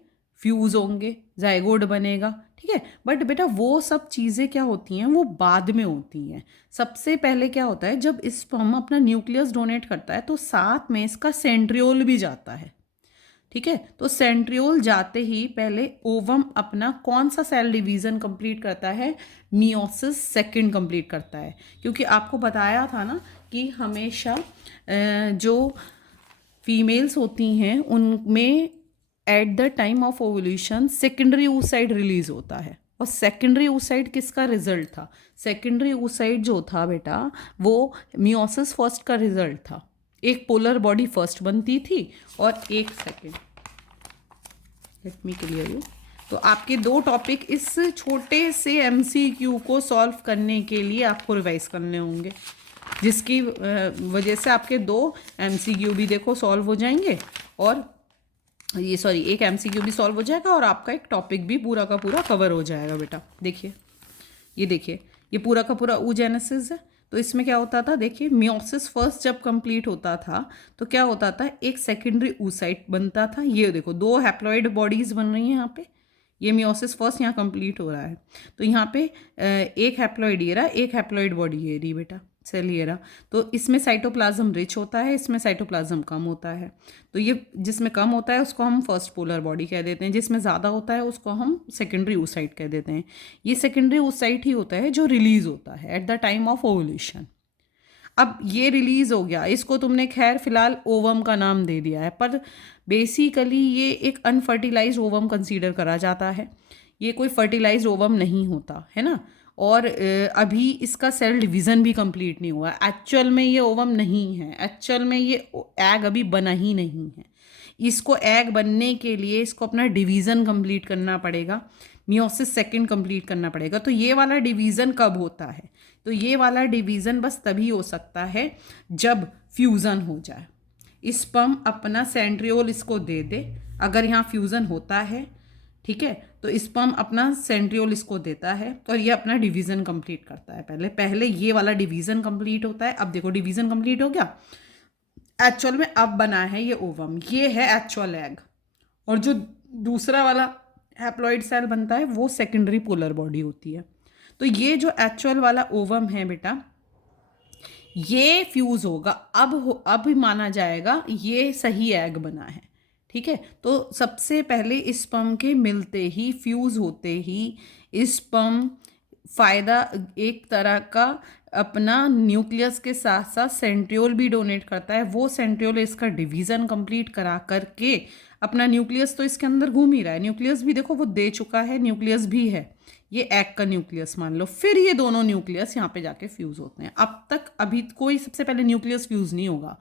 फ्यूज़ होंगे, जाइगोट बनेगा। ठीक है, बट बेटा वो सब चीज़ें क्या होती हैं, वो बाद में होती हैं। सबसे पहले क्या होता है, जब स्पर्म अपना न्यूक्लियस डोनेट करता है तो साथ में इसका सेंट्रियोल भी जाता है। ठीक है, तो सेंट्रियोल जाते ही पहले ओवम अपना कौन सा सेल डिवीज़न कंप्लीट करता है, मियोसिस सेकंड कंप्लीट करता है। क्योंकि आपको बताया था ना कि हमेशा जो फीमेल्स होती हैं उनमें at the time of ovulation secondary oocyte release होता है, और सेकेंडरी oocyte किसका रिजल्ट था, सेकेंडरी oocyte जो था बेटा वो मियोसिस फर्स्ट का रिजल्ट था। एक पोलर बॉडी फर्स्ट बनती थी और एक second. Let me clear you. तो आपके दो टॉपिक इस छोटे से MCQ को सॉल्व करने के लिए आपको रिवाइज करने होंगे, जिसकी वजह से आपके दो MCQ भी देखो सॉल्व हो जाएंगे, और ये सॉरी एक MCQ भी सॉल्व हो जाएगा, और आपका एक टॉपिक भी पूरा का पूरा कवर हो जाएगा बेटा। देखिए, ये देखिए, ये पूरा का पूरा oogenesis है। तो इसमें क्या होता था, देखिए मियोसिस फर्स्ट जब कंप्लीट होता था तो क्या होता था, एक सेकेंडरी oocyte बनता था। ये देखो दो हैप्लॉइड बॉडीज बन रही हैं यहाँ पे, ये मियोसिस फर्स्ट यहाँ कंप्लीट हो रहा है। तो यहाँ पे एक हैप्लॉइड ये रहा, एक हैप्लॉइड बॉडी ये रही बेटा, सेल ये रहा। तो इसमें साइटोप्लाज्म रिच होता है, इसमें साइटोप्लाज्म कम होता है। तो ये जिसमें कम होता है उसको हम फर्स्ट पोलर बॉडी कह देते हैं, जिसमें ज़्यादा होता है उसको हम सेकेंडरी oocyte कह देते हैं। ये सेकेंडरी oocyte ही होता है जो रिलीज होता है at the time of ovulation. अब ये रिलीज हो गया, इसको तुमने खैर फिलहाल ओवम का नाम दे दिया है, पर बेसिकली ये एक अनफर्टिलाइज्ड ओवम कंसीडर करा जाता है। ये कोई फर्टिलाइज्ड ओवम नहीं होता है ना। और अभी इसका सेल डिवीज़न भी कंप्लीट नहीं हुआ। एक्चुअल में ये ओवम नहीं है, एक्चुअल में ये एग अभी बना ही नहीं है। इसको एग बनने के लिए इसको अपना डिवीज़न कंप्लीट करना पड़ेगा, मियोसिस सेकंड कंप्लीट करना पड़ेगा। तो ये वाला डिवीज़न कब होता है? तो ये वाला डिवीज़न बस तभी हो सकता है जब फ्यूज़न हो जाए। स्पर्म अपना सेंट्रियोल इसको दे दे, अगर यहाँ फ्यूज़न होता है, ठीक है, तो स्पर्म अपना सेंट्रियोल इसको देता है और ये अपना डिवीज़न कंप्लीट करता है। पहले ये वाला डिवीज़न कंप्लीट होता है। अब देखो डिवीज़न कंप्लीट हो गया, एक्चुअल में अब बना है ये ओवम, ये है एक्चुअल एग। और जो दूसरा वाला हैप्लॉइड सेल बनता है वो सेकेंडरी पोलर बॉडी होती है। तो ये जो एक्चुअल वाला ओवम है बेटा, ये फ्यूज़ होगा, अब माना जाएगा ये सही एग बना है। ठीक है, तो सबसे इस स्पर्म के मिलते ही, फ्यूज़ होते ही स्पर्म फ़ायदा एक तरह का अपना न्यूक्लियस के साथ साथ सेंट्रियोल भी डोनेट करता है। वो सेंट्रियोल इसका डिवीज़न कंप्लीट करा करके अपना न्यूक्लियस तो इसके अंदर घूम ही रहा है, न्यूक्लियस भी देखो वो दे चुका है, न्यूक्लियस भी है, ये एग का न्यूक्लियस मान लो। फिर ये दोनों न्यूक्लियस यहाँ पे जाके फ्यूज़ होते हैं। अब तक अभी कोई सबसे पहले न्यूक्लियस फ्यूज़ नहीं होगा।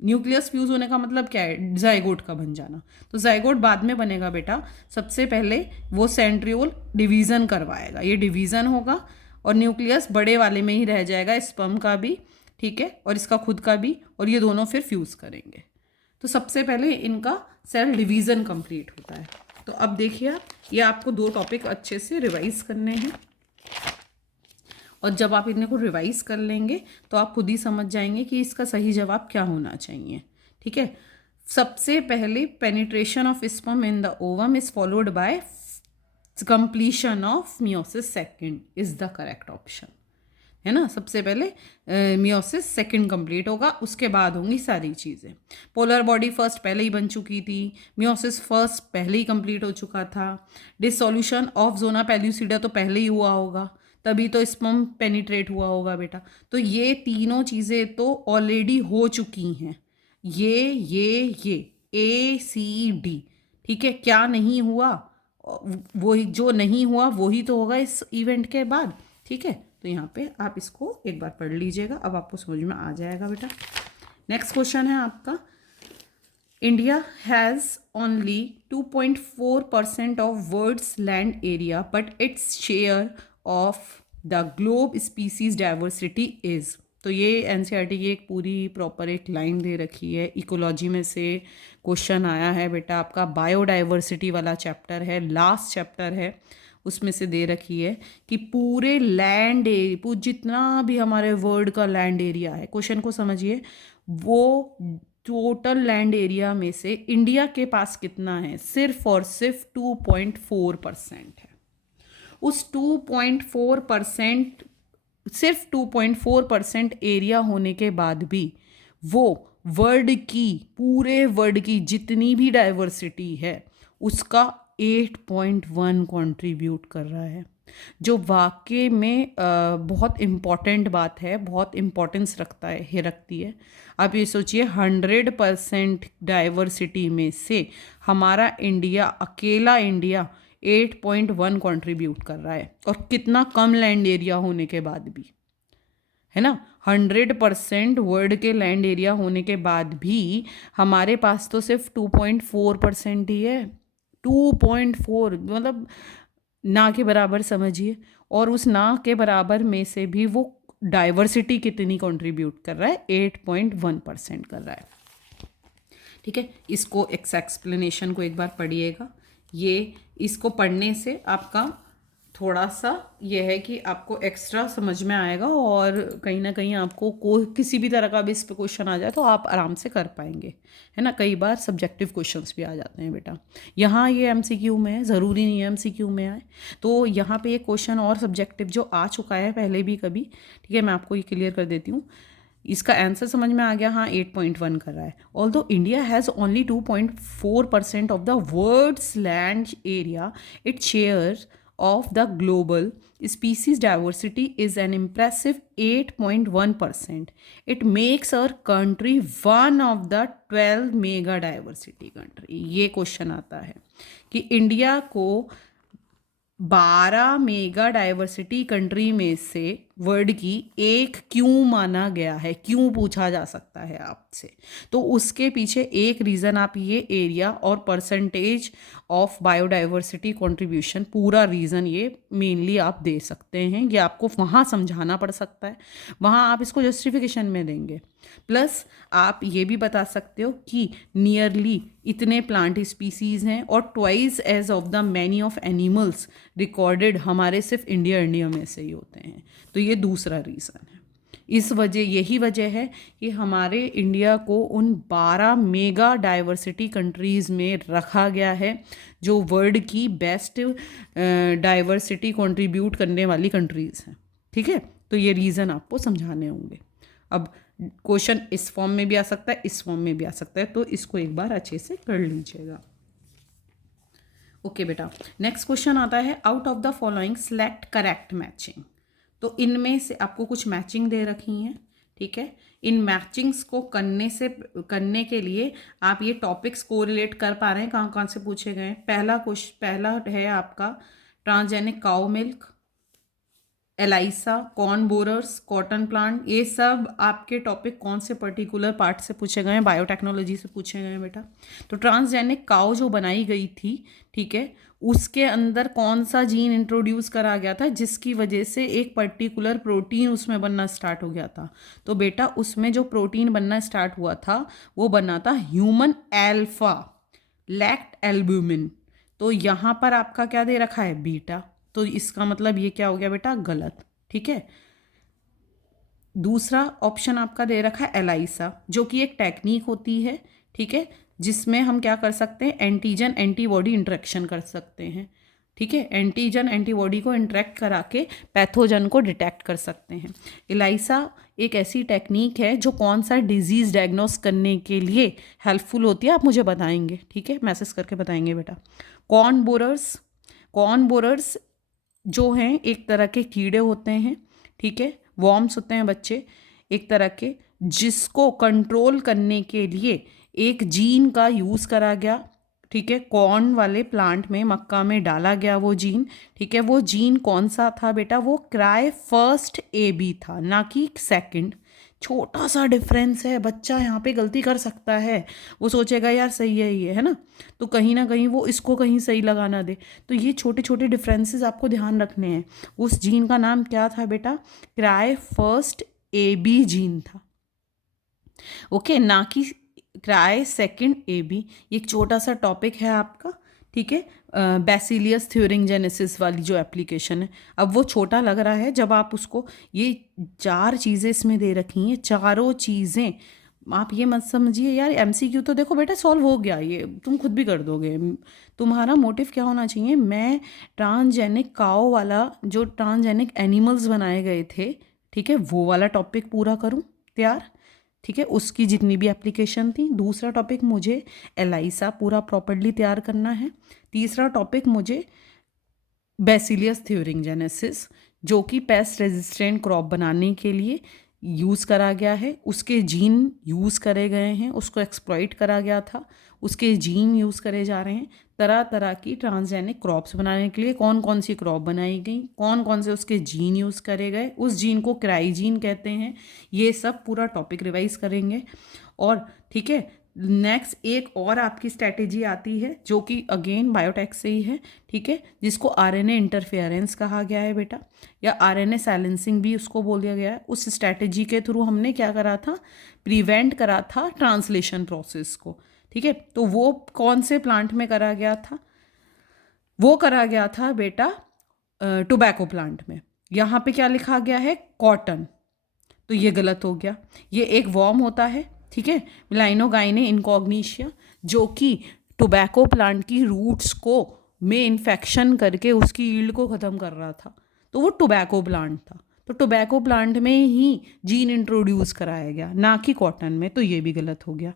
न्यूक्लियस फ्यूज़ होने का मतलब क्या है? जाइगोट का बन जाना। तो जाइगोट बाद में बनेगा बेटा, सबसे पहले वो सेंट्रियोल डिवीज़न करवाएगा, ये डिवीज़न होगा और न्यूक्लियस बड़े वाले में ही रह जाएगा, स्पर्म का भी, ठीक है, और इसका खुद का भी, और ये दोनों फिर फ्यूज़ करेंगे। तो सबसे पहले इनका सेल डिवीज़न कंप्लीट होता है। तो अब देखिए आप, ये आपको 2 टॉपिक अच्छे से रिवाइज करने हैं, और जब आप इन्हें को रिवाइज कर लेंगे तो आप खुद ही समझ जाएंगे कि इसका सही जवाब क्या होना चाहिए। ठीक है, सबसे पहले penetration of sperm in the ovum is followed by completion of meiosis second is the correct option, है ना। सबसे पहले मियोसिस सेकंड कंप्लीट होगा, उसके बाद होंगी सारी चीज़ें। पोलर बॉडी फर्स्ट पहले ही बन चुकी थी, मियोसिस फर्स्ट पहले ही कंप्लीट हो चुका था, डिसोल्यूशन ऑफ जोना पेल्यूसिडा तो पहले ही हुआ होगा, तभी तो स्पर्म पेनिट्रेट हुआ होगा बेटा। तो ये तीनों चीज़ें तो ऑलरेडी हो चुकी हैं, ये ACD, ठीक है। क्या नहीं हुआ? वही जो नहीं हुआ वही तो होगा इस इवेंट के बाद, ठीक है। तो यहाँ पे आप इसको एक बार पढ़ लीजिएगा, अब आपको समझ में आ जाएगा बेटा। नेक्स्ट क्वेश्चन है आपका, India has only 2.4% of world's land area but its share of the globe species diversity is. तो ये NCERT की एक पूरी प्रॉपर एक लाइन दे रखी है, इकोलॉजी में से क्वेश्चन आया है बेटा आपका, बायोडाइवर्सिटी वाला चैप्टर है, लास्ट चैप्टर है, उसमें से दे रखी है कि पूरे लैंड एरिया, जितना भी हमारे वर्ल्ड का लैंड एरिया है, क्वेश्चन को समझिए, वो टोटल लैंड एरिया में से इंडिया के पास कितना है? सिर्फ और सिर्फ 2.4% है। उस 2.4%, सिर्फ 2.4% एरिया होने के बाद भी वो वर्ल्ड की, पूरे वर्ल्ड की जितनी भी डाइवर्सिटी है उसका 8.1 कंट्रीब्यूट कर रहा है, जो वाकई में बहुत इम्पॉर्टेंट बात है, बहुत इम्पोर्टेंस रखती है। आप ये सोचिए 100% डाइवर्सिटी में से हमारा इंडिया, अकेला इंडिया 8.1 कंट्रीब्यूट कर रहा है, और कितना कम लैंड एरिया होने के बाद भी, है ना। 100% वर्ल्ड के लैंड एरिया होने के बाद भी हमारे पास तो सिर्फ 2.4% ही है। 2.4 मतलब ना के बराबर समझिए, और उस ना के बराबर में से भी वो डाइवर्सिटी कितनी कंट्रीब्यूट कर रहा है? 8.1% कर रहा है, ठीक है। इसको एक्सप्लेनेशन को एक बार पढ़िएगा, ये इसको पढ़ने से आपका थोड़ा सा ये है कि आपको एक्स्ट्रा समझ में आएगा और कहीं ना कहीं आपको किसी भी तरह का भी इस पे क्वेश्चन आ जाए तो आप आराम से कर पाएंगे, है ना। कई बार सब्जेक्टिव क्वेश्चंस भी आ जाते हैं बेटा। यहाँ ये एमसीक्यू में है, ज़रूरी नहीं है एमसीक्यू में आए। तो यहाँ पे एक क्वेश्चन और सब्जेक्टिव जो आ चुका है पहले भी कभी, ठीक है, मैं आपको ये क्लियर कर देती हूँ। इसका आंसर समझ में आ गया, हाँ 8.1 कर रहा है। Although India has only 2.4% of the world's land area, it share of the global species diversity is an impressive 8.1%. It makes our country one of the 12 mega diversity country. ये क्वेश्चन आता है कि इंडिया को 12 mega diversity country में से world की एक क्यों माना गया है, क्यों पूछा जा सकता है आपसे। तो उसके पीछे एक रीज़न आप ये एरिया और परसेंटेज ऑफ बायोडाइवर्सिटी कंट्रीब्यूशन, पूरा रीज़न ये मेनली आप दे सकते हैं। ये आपको वहाँ समझाना पड़ सकता है, वहाँ आप इसको जस्टिफिकेशन में देंगे। प्लस आप ये भी बता सकते हो कि नियरली इतने प्लांट स्पीसीज़ हैं और twice as of the many of animals recorded हमारे सिर्फ इंडिया में से ही होते हैं। तो ये दूसरा रीज़न है। यही वजह है कि हमारे इंडिया को उन 12 मेगा डाइवर्सिटी कंट्रीज़ में रखा गया है जो वर्ल्ड की बेस्ट डाइवर्सिटी कंट्रीब्यूट करने वाली कंट्रीज़ हैं, ठीक है। तो ये रीज़न आपको समझाने होंगे। अब क्वेश्चन इस फॉर्म में भी आ सकता है, इस फॉर्म में भी आ सकता है, तो इसको एक बार अच्छे से कर लीजिएगा। ओके बेटा, नेक्स्ट क्वेश्चन आता है, out of the following select correct matching. तो इनमें से आपको कुछ मैचिंग दे रखी हैं, ठीक है। इन मैचिंग्स को करने के लिए आप ये टॉपिक्स कोरिलेट कर पा रहे हैं, कहाँ कहाँ से पूछे गए हैं। पहला है आपका transgenic cow milk, ELISA, corn borers, cotton plant. ये सब आपके टॉपिक कौन से पर्टिकुलर पार्ट से पूछे गए हैं, बायोटेक्नोलॉजी से पूछे गए हैं बेटा। तो ट्रांसजेनिक काउ जो बनाई गई थी, ठीक है, उसके अंदर कौन सा जीन इंट्रोड्यूस करा गया था जिसकी वजह से एक पर्टिकुलर प्रोटीन उसमें बनना स्टार्ट हो गया था। तो बेटा उसमें जो प्रोटीन बनना स्टार्ट हुआ था वो बना था ह्यूमन एल्फा लैक्ट एल्ब्यूमिन। तो यहाँ पर आपका क्या दे रखा है, बीटा। तो इसका मतलब ये क्या हो गया बेटा, गलत, ठीक है। दूसरा ऑप्शन आपका दे रखा है एलाइसा, जो कि एक टेक्निक होती है, ठीक है, जिसमें हम क्या कर सकते हैं, एंटीजन एंटीबॉडी इंटरेक्शन कर सकते हैं, ठीक है। एंटीजन एंटीबॉडी को इंटरेक्ट करा के पैथोजन को डिटेक्ट कर सकते हैं। एलाइसा एक ऐसी टेक्निक है जो कौन सा डिजीज़ डायग्नोस करने के लिए हेल्पफुल होती है, आप मुझे बताएंगे, ठीक है, मैसेज करके बताएंगे बेटा। कॉर्न बोरर्स जो हैं एक तरह के कीड़े होते हैं, ठीक है, वॉर्म्स होते हैं बच्चे एक तरह के, जिसको कंट्रोल करने के लिए एक जीन का यूज़ करा गया, ठीक है। कॉर्न वाले प्लांट में, मक्का में डाला गया वो जीन, ठीक है। वो जीन कौन सा था बेटा, वो क्राई फर्स्ट AB था, ना कि सेकंड। छोटा सा डिफरेंस है, बच्चा यहाँ पे गलती कर सकता है, वो सोचेगा यार सही है ये, है ना, तो कहीं ना कहीं वो इसको कहीं सही लगाना दे। तो ये छोटे छोटे डिफरेंसेस आपको ध्यान रखने हैं। उस जीन का नाम क्या था बेटा, क्राई फर्स्ट AB जीन था, ओके, ना कि क्राई सेकंड AB। ये एक छोटा सा टॉपिक है आपका, ठीक है। बैसिलियस थ्योरिंगजेनेसिस वाली जो एप्लीकेशन है, अब वो छोटा लग रहा है जब आप उसको, ये 4 चीज़ें इसमें दे रखी हैं, चारों चीज़ें आप ये मत समझिए यार MCQ तो देखो बेटा सॉल्व हो गया, ये तुम खुद भी कर दोगे। तुम्हारा मोटिव क्या होना चाहिए, मैं ट्रांसजेनिक काओ वाला, जो ट्रांसजेनिक एनिमल्स बनाए गए थे, ठीक है, वो वाला टॉपिक पूरा करूँ तैयार, ठीक है, उसकी जितनी भी एप्लीकेशन थी। दूसरा टॉपिक मुझे एलाइसा पूरा प्रॉपर्ली तैयार करना है। तीसरा टॉपिक मुझे बैसिलियस थ्योरिंगजेनेसिस, जो कि पेस्ट रेजिस्टेंट क्रॉप बनाने के लिए यूज़ करा गया है, उसके जीन यूज़ करे गए हैं, उसको एक्सप्लॉइट करा गया था, उसके जीन यूज़ करे जा रहे हैं। तरह तरह की ट्रांसजेनिक क्रॉप्स बनाने के लिए कौन कौन सी क्रॉप बनाई गई, कौन कौन से उसके जीन यूज़ करे गए, उस जीन को क्राइजीन कहते हैं। ये सब पूरा टॉपिक रिवाइज करेंगे। और ठीक है, नेक्स्ट एक और आपकी स्ट्रैटेजी आती है जो कि अगेन बायोटेक से ही है, ठीक है, जिसको RNA इंटरफेरेंस कहा गया है बेटा, या RNA साइलेंसिंग भी उसको बोल दिया गया है। उस स्ट्रैटेजी के थ्रू हमने क्या करा था, प्रिवेंट करा था ट्रांसलेशन प्रोसेस को, ठीक है। तो वो कौन से प्लांट में करा गया था, वो करा गया था बेटा टोबैको प्लांट में। यहाँ पे क्या लिखा गया है, कॉटन, तो ये गलत हो गया। ये एक वर्म होता है, ठीक है, मिलाइनोगाइने इनकॉग्निशिया, जो कि टोबैको प्लांट की रूट्स को में इन्फेक्शन करके उसकी यील्ड को ख़त्म कर रहा था, तो वो टोबैको प्लांट था। तो टोबैको प्लांट में ही जीन इंट्रोड्यूस कराया गया, ना कि कॉटन में, तो ये भी गलत हो गया।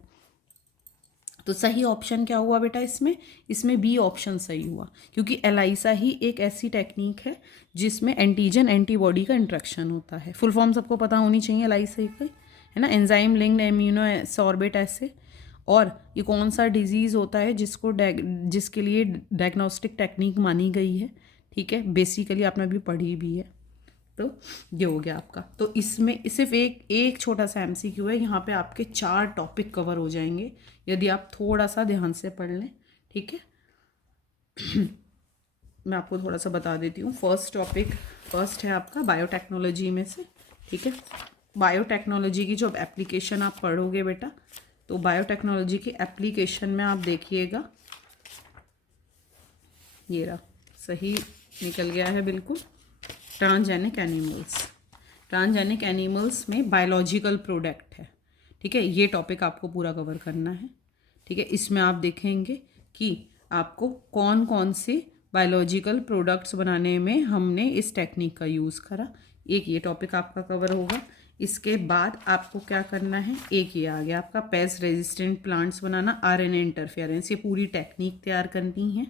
तो सही ऑप्शन क्या हुआ बेटा इसमें बी ऑप्शन सही हुआ, क्योंकि एलाइसा ही एक ऐसी टेक्निक है जिसमें एंटीजन एंटीबॉडी का इंट्रैक्शन होता है। फुल फॉर्म सबको पता होनी चाहिए एलाइसा की, है ना, एंजाइम लिंक्ड इम्यूनो सॉर्बेट ऐसे। और ये कौन सा डिजीज़ होता है जिसके लिए डायग्नोस्टिक टेक्निक मानी गई है, ठीक है, बेसिकली आपने अभी पढ़ी भी है। तो ये हो गया आपका। तो इसमें सिर्फ एक छोटा सा एमसीक्यू है, यहाँ पे आपके 4 टॉपिक कवर हो जाएंगे यदि आप थोड़ा सा ध्यान से पढ़ लें, ठीक है। मैं आपको थोड़ा सा बता देती हूँ। फर्स्ट है आपका बायोटेक्नोलॉजी में से, ठीक है। बायोटेक्नोलॉजी की जो एप्लीकेशन आप पढ़ोगे बेटा, तो बायोटेक्नोलॉजी की एप्लीकेशन में आप देखिएगा, ये रहा, सही निकल गया है बिल्कुल। ट्रांसजेनिक एनिमल्स में बायोलॉजिकल प्रोडक्ट है, ठीक है, ये टॉपिक आपको पूरा कवर करना है, ठीक है। इसमें आप देखेंगे कि आपको कौन कौन से बायोलॉजिकल प्रोडक्ट्स बनाने में हमने इस टेक्निक का यूज़ करा, एक ये टॉपिक आपका कवर होगा। इसके बाद आपको क्या करना है, एक ये आ गया आपका पेस्ट रेजिस्टेंट प्लांट्स बनाना, आरएनए इंटरफेरेंस, ये पूरी टेक्निक तैयार करनी है।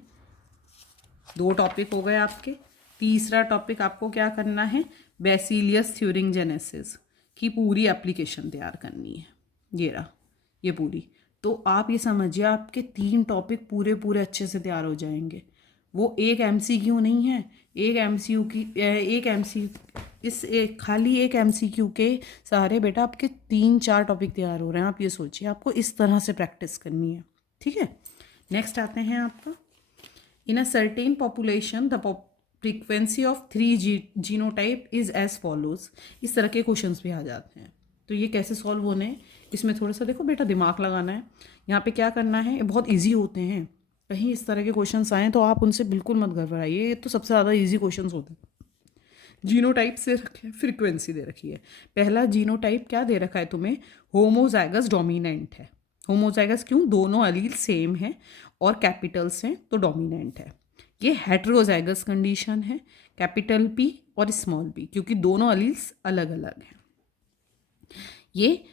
2 टॉपिक हो गए आपके। तीसरा टॉपिक आपको क्या करना है, बैसिलियस थ्यूरिंगजेनेसिस की पूरी एप्लीकेशन तैयार करनी है, ये रहा, ये पूरी। तो आप ये समझिए आपके 3 टॉपिक पूरे पूरे अच्छे से तैयार हो जाएंगे। वो एक एमसीक्यू नहीं है, खाली एक एमसीक्यू के सहारे बेटा आपके 3-4 टॉपिक तैयार हो रहे हैं। आप ये सोचिए, आपको इस तरह से प्रैक्टिस करनी है, ठीक है। नेक्स्ट आते हैं आपका, in a certain population the frequency of 3 genotype is as follows. इस तरह के क्वेश्चंस भी आ जाते हैं। तो ये कैसे सॉल्व होने हैं, इसमें थोड़ा सा देखो बेटा दिमाग लगाना है। यहाँ पे क्या करना है, बहुत इजी होते हैं, कहीं इस तरह के क्वेश्चंस आएँ तो आप उनसे बिल्कुल मत घबराइए, ये तो सबसे ज़्यादा इजी क्वेश्चंस होते हैं। जीनोटाइप से रखे, फ्रीक्वेंसी दे रखी है। पहला जीनोटाइप क्या दे रखा है तुम्हें, होमोजाइगस डोमिनेंट है। होमोजाइगस क्यों, दोनों अलील सेम है और कैपिटल्स हैं तो डोमिनेंट है। ये हेट्रोजाइगस कंडीशन है, कैपिटल पी और स्मॉल पी, क्योंकि दोनों अलील्स अलग अलग हैं। ये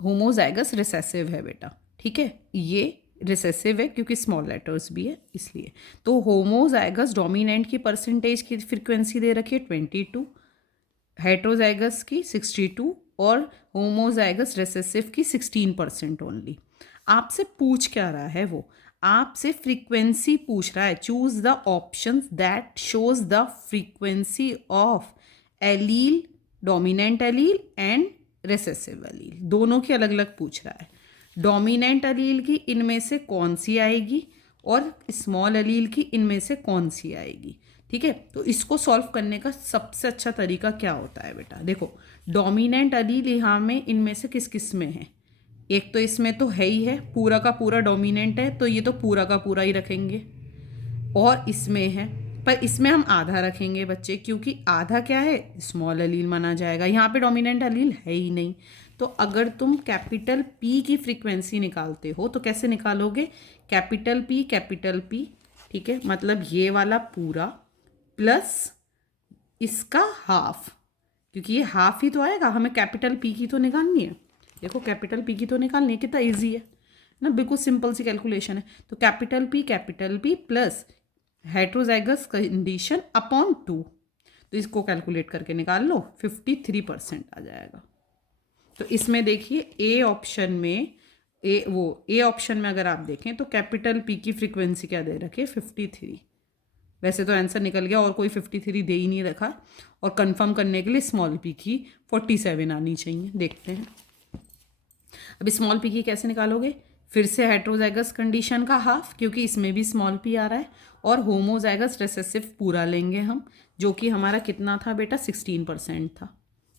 होमोजाइगस रिसेसिव है बेटा, ठीक है, ये रिसेसिव है क्योंकि स्मॉल लेटर्स भी है इसलिए। तो होमोजाइगस डोमिनेंट की परसेंटेज की फ्रीक्वेंसी दे रखी है 22, हेट्रोजाइगस की 62 और होमोजाइगस रिसेसिव की 16% ओनली। आपसे पूछ क्या रहा है, वो आपसे फ्रीक्वेंसी पूछ रहा है। Choose the option that shows the frequency of allele, dominant allele and recessive allele, दोनों की अलग अलग पूछ रहा है। डोमिनेंट एलील की इनमें से कौन सी आएगी और स्मॉल एलील की इनमें से कौन सी आएगी, ठीक है। तो इसको सॉल्व करने का सबसे अच्छा तरीका क्या होता है बेटा, देखो डोमिनेंट एलील यहाँ में इनमें से किस किस में है, एक तो इसमें तो है ही है, पूरा का पूरा डोमिनेंट है, तो ये तो पूरा का पूरा ही रखेंगे। और इसमें है, पर इसमें हम आधा रखेंगे बच्चे, क्योंकि आधा क्या है, स्मॉल एलील माना जाएगा, यहाँ पे डोमिनेंट एलील है ही नहीं। तो अगर तुम कैपिटल पी की फ्रीक्वेंसी निकालते हो तो कैसे निकालोगे, कैपिटल पी, ठीक है, मतलब ये वाला पूरा प्लस इसका हाफ, क्योंकि ये हाफ ही तो आएगा, हमें कैपिटल पी की तो निकालनी है। देखो कैपिटल पी की तो निकालनी है, कितना ईजी है ना, बिल्कुल सिंपल सी कैलकुलेशन है। तो capital P plus heterozygous condition upon 2, तो इसको कैलकुलेट करके निकाल लो, 53% आ जाएगा। तो इसमें देखिए ए ऑप्शन में अगर आप देखें तो कैपिटल पी की फ्रीक्वेंसी क्या दे रखी है, 53। वैसे तो आंसर निकल गया और कोई 53 दे ही नहीं रखा, और कंफर्म करने के लिए स्मॉल पी की 47 आनी चाहिए। देखते हैं अब स्मॉल पी की कैसे निकालोगे, फिर से हेट्रोजाइगस कंडीशन का हाफ, क्योंकि इसमें भी स्मॉल पी आ रहा है, और होमोजाइगस रिसेसिव पूरा लेंगे हम, जो कि हमारा कितना था बेटा, 16% था,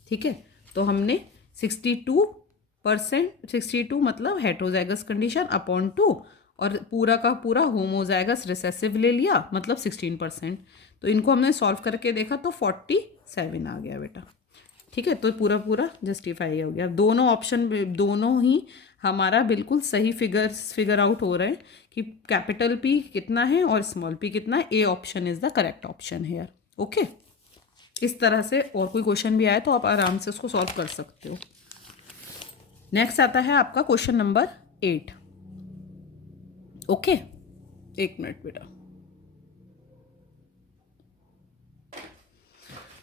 ठीक है। तो हमने 62% 62 मतलब हेट्रोजाइगस कंडीशन अपॉन 2, और पूरा का पूरा होमोजाइगस रिसेसिव ले लिया, मतलब 16%। तो इनको हमने सॉल्व करके देखा तो 47 आ गया बेटा। ठीक है, तो पूरा पूरा जस्टिफाई हो गया। दोनों ऑप्शन, दोनों ही हमारा बिल्कुल सही फिगर आउट हो रहे हैं कि कैपिटल पी कितना है और स्मॉल पी कितना है। A option is the correct option here. Okay, इस तरह से और कोई क्वेश्चन भी आए तो आप आराम से उसको सॉल्व कर सकते हो। नेक्स्ट आता है आपका क्वेश्चन नंबर 8। ओके, एक मिनट बेटा।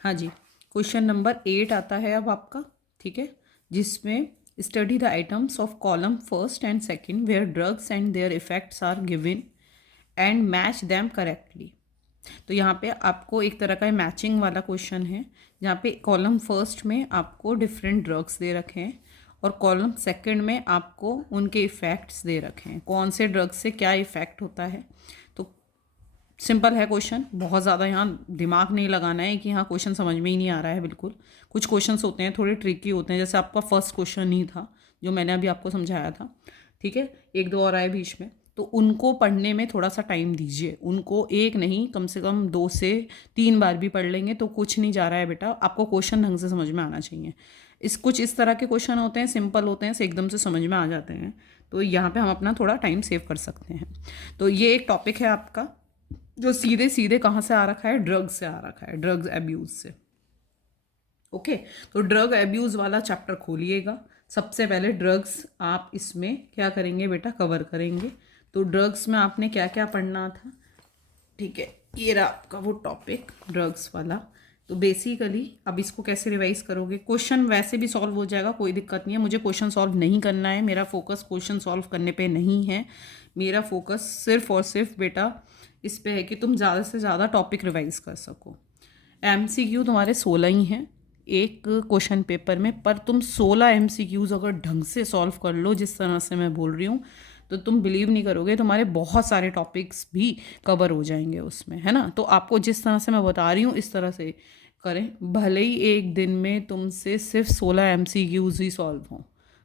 हाँ जी, क्वेश्चन नंबर 8 आता है अब आपका। ठीक है, जिसमें study the items of column first and second where drugs and their effects are given and match them correctly. तो यहाँ पे आपको एक तरह का मैचिंग वाला क्वेश्चन है, जहाँ पे कॉलम फर्स्ट में आपको डिफरेंट ड्रग्स दे रखे हैं और कॉलम सेकंड में आपको उनके इफ़ेक्ट्स दे रखे हैं, कौन से ड्रग्स से क्या इफ़ेक्ट होता है। तो सिंपल है क्वेश्चन, बहुत ज़्यादा यहाँ दिमाग नहीं लगाना है कि हाँ क्वेश्चन समझ में ही नहीं आ रहा है। बिल्कुल, कुछ क्वेश्चंस होते हैं थोड़े ट्रिकी होते हैं, जैसे आपका फर्स्ट क्वेश्चन ही था जो मैंने अभी आपको समझाया था। ठीक है, एक दो और आए बीच में, तो उनको पढ़ने में थोड़ा सा टाइम दीजिए। उनको एक नहीं, कम से कम 2 से 3 बार भी पढ़ लेंगे तो कुछ नहीं जा रहा है बेटा। आपको क्वेश्चन ढंग से समझ में आना चाहिए। कुछ इस तरह के क्वेश्चन होते हैं, सिंपल होते हैं, एकदम से समझ में आ जाते हैं। तो यहाँ पे हम अपना थोड़ा टाइम सेव कर सकते हैं। तो ये एक टॉपिक है आपका जो सीधे सीधे कहाँ से आ रखा है, ड्रग्स से आ रखा है, ड्रग्स एब्यूज़ से। ओके, तो ड्रग एब्यूज़ वाला चैप्टर खोलिएगा। सबसे पहले ड्रग्स आप इसमें क्या करेंगे बेटा, कवर करेंगे। तो ड्रग्स में आपने क्या क्या पढ़ना था। ठीक है, ये रहा आपका वो टॉपिक ड्रग्स वाला। तो बेसिकली अब इसको कैसे रिवाइज करोगे, क्वेश्चन वैसे भी सॉल्व हो जाएगा, कोई दिक्कत नहीं है। मुझे क्वेश्चन सॉल्व नहीं करना है, मेरा फोकस क्वेश्चन सॉल्व करने पे नहीं है। मेरा फोकस सिर्फ और सिर्फ बेटा इस पे है कि तुम ज़्यादा से ज़्यादा टॉपिक रिवाइज कर सको। एमसीक्यू तुम्हारे 16 ही हैं एक क्वेश्चन पेपर में, पर तुम 16 एमसीक्यूज अगर ढंग से सॉल्व कर लो जिस तरह से मैं बोल रही हूँ, तो तुम बिलीव नहीं करोगे, तुम्हारे बहुत सारे टॉपिक्स भी कवर हो जाएंगे उसमें, है ना। तो आपको जिस तरह से मैं बता रही हूँ इस तरह से करें। भले ही एक दिन में तुमसे सिर्फ 16 एमसीक्यूज ही सॉल्व हों,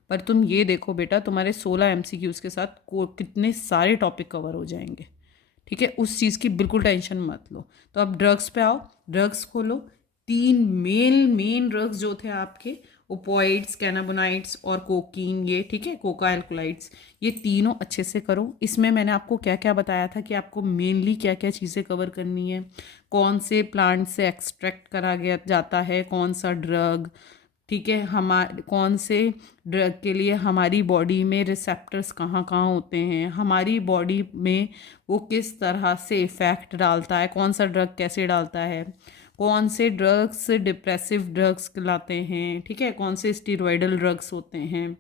पर तुम ये देखो बेटा, तुम्हारे 16 एमसीक्यूज के साथ कितने सारे टॉपिक कवर हो जाएंगे। ठीक है, उस चीज़ की बिल्कुल टेंशन मत लो। तो अब ड्रग्स पे आओ, ड्रग्स खोलो। 3 मेन ड्रग्स जो थे आपके, ओपोइड्स, कैनाबोनाइड्स और कोकीन, ये ठीक है, कोका एल्कोलाइड्स, ये तीनों अच्छे से करो। इसमें मैंने आपको क्या क्या बताया था कि आपको मेनली क्या क्या चीज़ें कवर करनी है, कौन से प्लांट से एक्सट्रैक्ट करा गया जाता है, कौन सा ड्रग, ठीक है, हमारे कौन से ड्रग के लिए हमारी बॉडी में रिसेप्टर्स कहाँ कहाँ होते हैं, हमारी बॉडी में वो किस तरह से इफ़ेक्ट डालता है, कौन सा ड्रग कैसे डालता है, कौन से ड्रग्स डिप्रेसिव ड्रग्स कहलाते हैं, ठीक है, कौन से स्टीरॉयडल ड्रग्स होते हैं,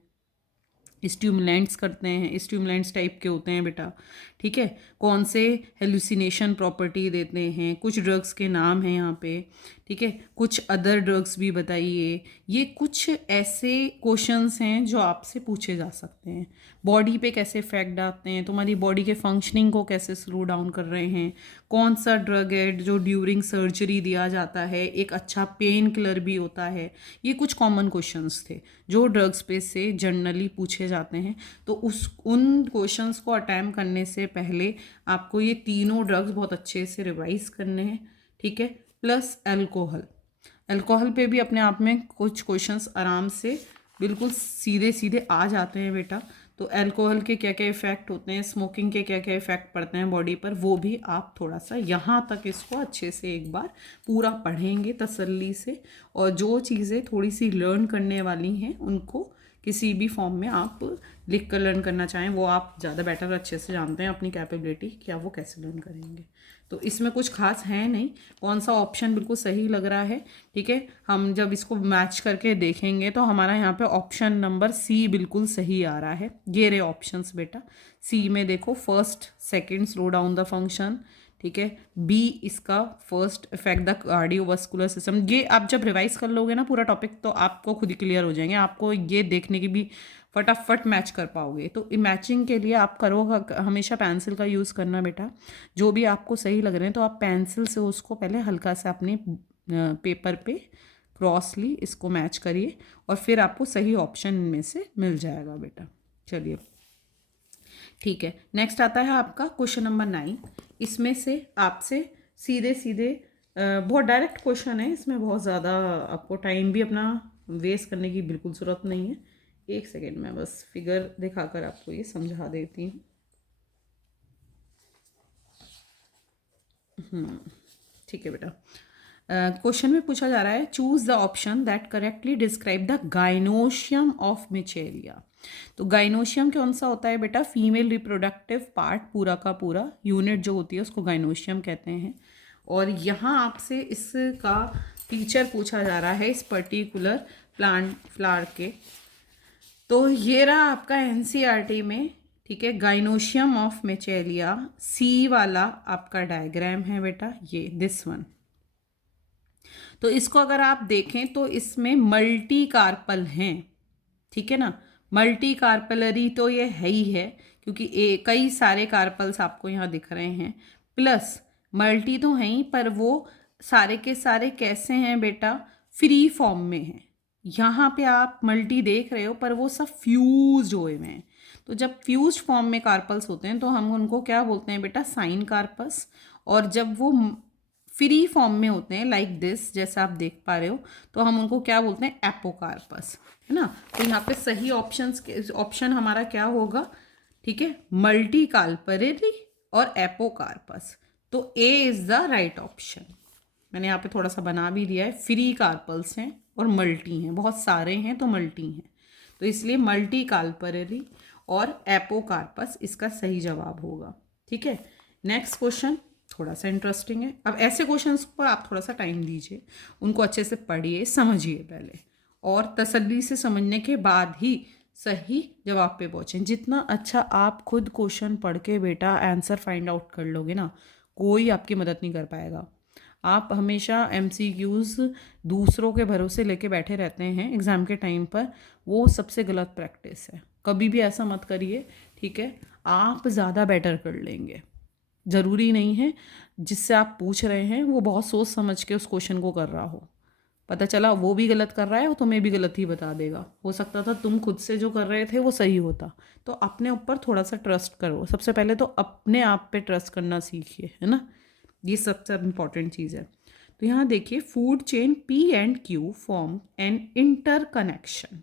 स्टिमुलेंट्स करते हैं, स्टिमुलेंट्स टाइप के होते हैं बेटा। ठीक है, कौन से हेलुसिनेशन प्रॉपर्टी देते हैं, कुछ ड्रग्स के नाम हैं यहाँ पे। ठीक है, कुछ अदर ड्रग्स भी बताइए। ये कुछ ऐसे क्वेश्चंस हैं जो आपसे पूछे जा सकते हैं। बॉडी पे कैसे इफेक्ट डालते हैं, तुम्हारी बॉडी के फंक्शनिंग को कैसे स्लो डाउन कर रहे हैं, कौन सा ड्रग है जो ड्यूरिंग सर्जरी दिया जाता है, एक अच्छा पेन किलर भी होता है। ये कुछ कॉमन क्वेश्चंस थे जो ड्रग्स पे से जनरली पूछे जाते हैं। तो उन क्वेश्चंस को अटैम्प्ट करने से पहले आपको ये तीनों ड्रग्स बहुत अच्छे से रिवाइज करने हैं। ठीक है, प्लस अल्कोहल, अल्कोहल पे भी अपने आप में कुछ क्वेश्चंस आराम से बिल्कुल सीधे सीधे आ जाते हैं बेटा। तो अल्कोहल के क्या क्या इफ़ेक्ट होते हैं, स्मोकिंग के क्या क्या इफ़ेक्ट पड़ते हैं बॉडी पर, वो भी आप थोड़ा सा यहाँ तक इसको अच्छे से एक बार पूरा पढ़ेंगे तसल्ली से। और जो चीज़ें थोड़ी सी लर्न करने वाली हैं उनको किसी भी फॉर्म में आप लिख कर लर्न करना चाहें, वो आप ज़्यादा बेटर अच्छे से जानते हैं अपनी कैपेबिलिटी क्या वो कैसे लर्न करेंगे। तो इसमें कुछ खास है नहीं, कौन सा ऑप्शन बिल्कुल सही लग रहा है। ठीक है, हम जब इसको मैच करके देखेंगे तो हमारा यहाँ पे ऑप्शन नंबर सी बिल्कुल सही आ रहा है। ये रहे ऑप्शंस बेटा, सी में देखो first second slow down the function. ठीक है, बी इसका first effect the cardiovascular system. ये आप जब रिवाइज कर लोगे ना पूरा टॉपिक तो आपको खुद ही क्लियर हो जाएंगे, आपको ये देखने की भी फटाफट मैच कर पाओगे। तो मैचिंग के लिए आप करो हमेशा पेंसिल का यूज़ करना बेटा। जो भी आपको सही लग रहे हैं तो आप पेंसिल से उसको पहले हल्का सा अपने पेपर पे क्रॉसली इसको मैच करिए और फिर आपको सही ऑप्शन में से मिल जाएगा बेटा। चलिए, ठीक है, नेक्स्ट आता है आपका क्वेश्चन नंबर 9। इसमें से आपसे सीधे सीधे बहुत डायरेक्ट क्वेश्चन है, इसमें बहुत ज़्यादा आपको टाइम भी अपना वेस्ट करने की बिल्कुल ज़रूरत नहीं है। एक सेकेंड में बस फिगर दिखाकर आपको ये समझा देती हूँ। ठीक है बेटा, क्वेश्चन में पूछा जा रहा है choose the option that correctly describe the gynoecium of Michelia. तो गाइनोशियम कौन सा होता है बेटा? फीमेल रिप्रोडक्टिव पार्ट, पूरा का पूरा यूनिट जो होती है उसको गाइनोशियम कहते हैं। और यहाँ आपसे इसका फीचर पूछा जा रहा है इस पर्टिकुलर प्लांट फ्लावर के। तो ये रहा आपका एनसीईआरटी में, ठीक है, गाइनोशियम ऑफ मिचेलिया, सी वाला आपका डायग्राम है बेटा, ये दिस वन। तो इसको अगर आप देखें तो इसमें मल्टी कार्पल हैं, ठीक है ना। मल्टी कार्पलरी तो ये है ही है, क्योंकि कई सारे कार्पल्स आपको यहाँ दिख रहे हैं। प्लस मल्टी तो हैं ही, पर वो सारे के सारे कैसे हैं बेटा? फ्री फॉर्म में हैं। यहाँ पे आप मल्टी देख रहे हो पर वो सब फ्यूज हुए हुए हैं। तो जब फ्यूज फॉर्म में कार्पल्स होते हैं तो हम उनको क्या बोलते हैं बेटा? Syncarpous. और जब वो फ्री फॉर्म में होते हैं लाइक दिस, जैसा आप देख पा रहे हो, तो हम उनको क्या बोलते हैं? एपोकार्पस, है ना। तो यहाँ पे सही ऑप्शन हमारा क्या होगा? ठीक है, मल्टी कार्पलरी और एपोकार्पस। तो ए इज द राइट ऑप्शन। मैंने यहाँ पे थोड़ा सा बना भी दिया है, फ्री कार्पल्स हैं और मल्टी हैं, बहुत सारे हैं तो मल्टी हैं, तो इसलिए मल्टी कार्पलरी और एपोकार्पस इसका सही जवाब होगा। ठीक है, नेक्स्ट क्वेश्चन थोड़ा सा इंटरेस्टिंग है। अब ऐसे क्वेश्चंस पर आप थोड़ा सा टाइम दीजिए, उनको अच्छे से पढ़िए, समझिए पहले, और तसल्ली से समझने के बाद ही सही जवाब पे पहुँचें। जितना अच्छा आप खुद क्वेश्चन पढ़ के बेटा आंसर फाइंड आउट कर लोगे ना, कोई आपकी मदद नहीं कर पाएगा। आप हमेशा MCQs दूसरों के भरोसे लेके बैठे रहते हैं एग्ज़ाम के टाइम पर, वो सबसे गलत प्रैक्टिस है। कभी भी ऐसा मत करिए, ठीक है। आप ज़्यादा बेटर कर लेंगे। ज़रूरी नहीं है जिससे आप पूछ रहे हैं वो बहुत सोच समझ के उस क्वेश्चन को कर रहा हो। पता चला वो भी गलत कर रहा है, वो तुम्हें भी गलत ही बता देगा। हो सकता था तुम खुद से जो कर रहे थे वो सही होता। तो अपने ऊपर थोड़ा सा ट्रस्ट करो। सबसे पहले तो अपने आप पे ट्रस्ट करना सीखिए, है ना। ये सबसे इम्पॉर्टेंट चीज़ है। तो यहाँ देखिए, food chain P&Q form an interconnection.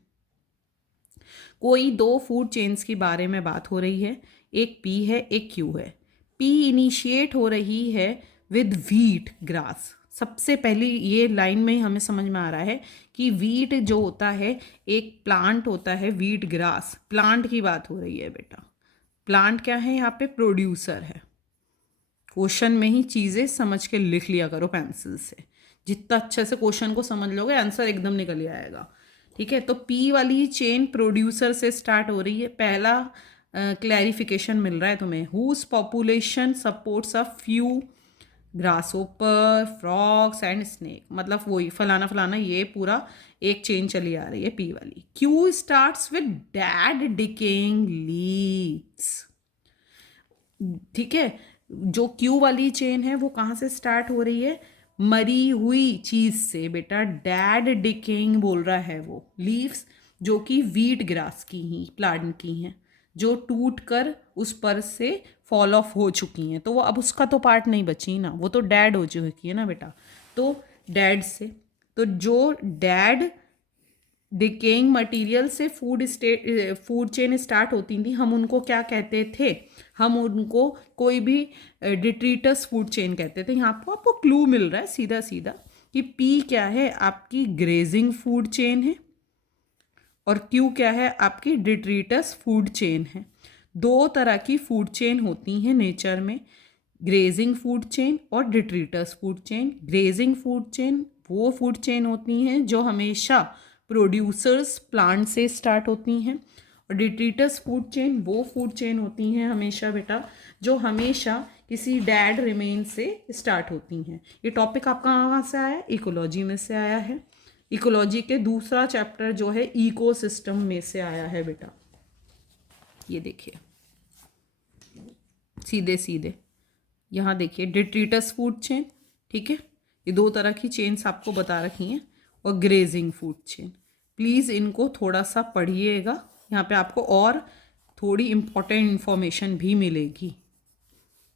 कोई दो फूड चेन्स के बारे में बात हो रही है, एक P है एक Q है। P इनिशिएट हो रही है विद व्हीट ग्रास। सबसे पहली ये लाइन में हमें समझ में आ रहा है कि व्हीट जो होता है एक प्लांट होता है, व्हीट ग्रास प्लांट की बात हो रही है बेटा। प्लांट क्या है यहाँ पे? प्रोड्यूसर है। क्वेश्चन में ही चीज़ें समझ के लिख लिया करो पेंसिल से। जितना अच्छे से क्वेश्चन को समझ लोगे आंसर एकदम निकल ही आएगा। ठीक है, तो पी वाली चेन प्रोड्यूसर से स्टार्ट हो रही है। पहला क्लैरिफिकेशन मिल रहा है तुम्हें, whose population supports a few grasshopper frogs and snake. मतलब वही फलाना फलाना, ये पूरा एक चेन चली आ रही है पी वाली। Q starts with dead decaying leaves. ठीक है, जो क्यू वाली चेन है वो कहाँ से स्टार्ट हो रही है? मरी हुई चीज से बेटा। डैड डिकेइंग बोल रहा है वो लीव्स, जो कि व्हीट ग्रास की ही प्लांट की हैं, जो टूट कर उस पर से फॉल ऑफ हो चुकी हैं। तो वो अब उसका तो पार्ट नहीं बची ना, वो तो डैड हो चुकी है ना बेटा। तो डैड से, तो जो डैड डिकेइंग मटेरियल से फूड चेन स्टार्ट होती थी, हम उनको क्या कहते थे? हम उनको कोई भी डिट्रीटस फूड चेन कहते थे। यहाँ पर आपको क्लू मिल रहा है सीधा सीधा कि पी क्या है? आपकी ग्रेजिंग फूड चेन है, और क्यू क्या है? आपकी डिट्रीटस फूड चेन है। दो तरह की फूड चेन होती हैं नेचर में, ग्रेजिंग फूड चेन और detritus food chain. Grazing food chain वो फूड चेन होती हैं जो हमेशा प्रोड्यूसर्स प्लांट से स्टार्ट होती हैं, और डिट्रीटस फूड चेन वो फूड चेन होती हैं हमेशा बेटा जो हमेशा किसी डैड रिमेन से स्टार्ट होती हैं। ये टॉपिक आपका कहाँ से आया है? इकोलॉजी में से आया है। इकोलॉजी के दूसरा चैप्टर जो है इकोसिस्टम में से आया है बेटा। ये देखिए सीधे सीधे यहाँ देखिए, डिट्रीटस फूड चेन, ठीक है, ये दो तरह की चेन्स आपको बता रखी हैं, और ग्रेजिंग फूड चेन। प्लीज़ इनको थोड़ा सा पढ़िएगा, यहाँ पे आपको और थोड़ी इम्पॉर्टेंट इन्फॉर्मेशन भी मिलेगी।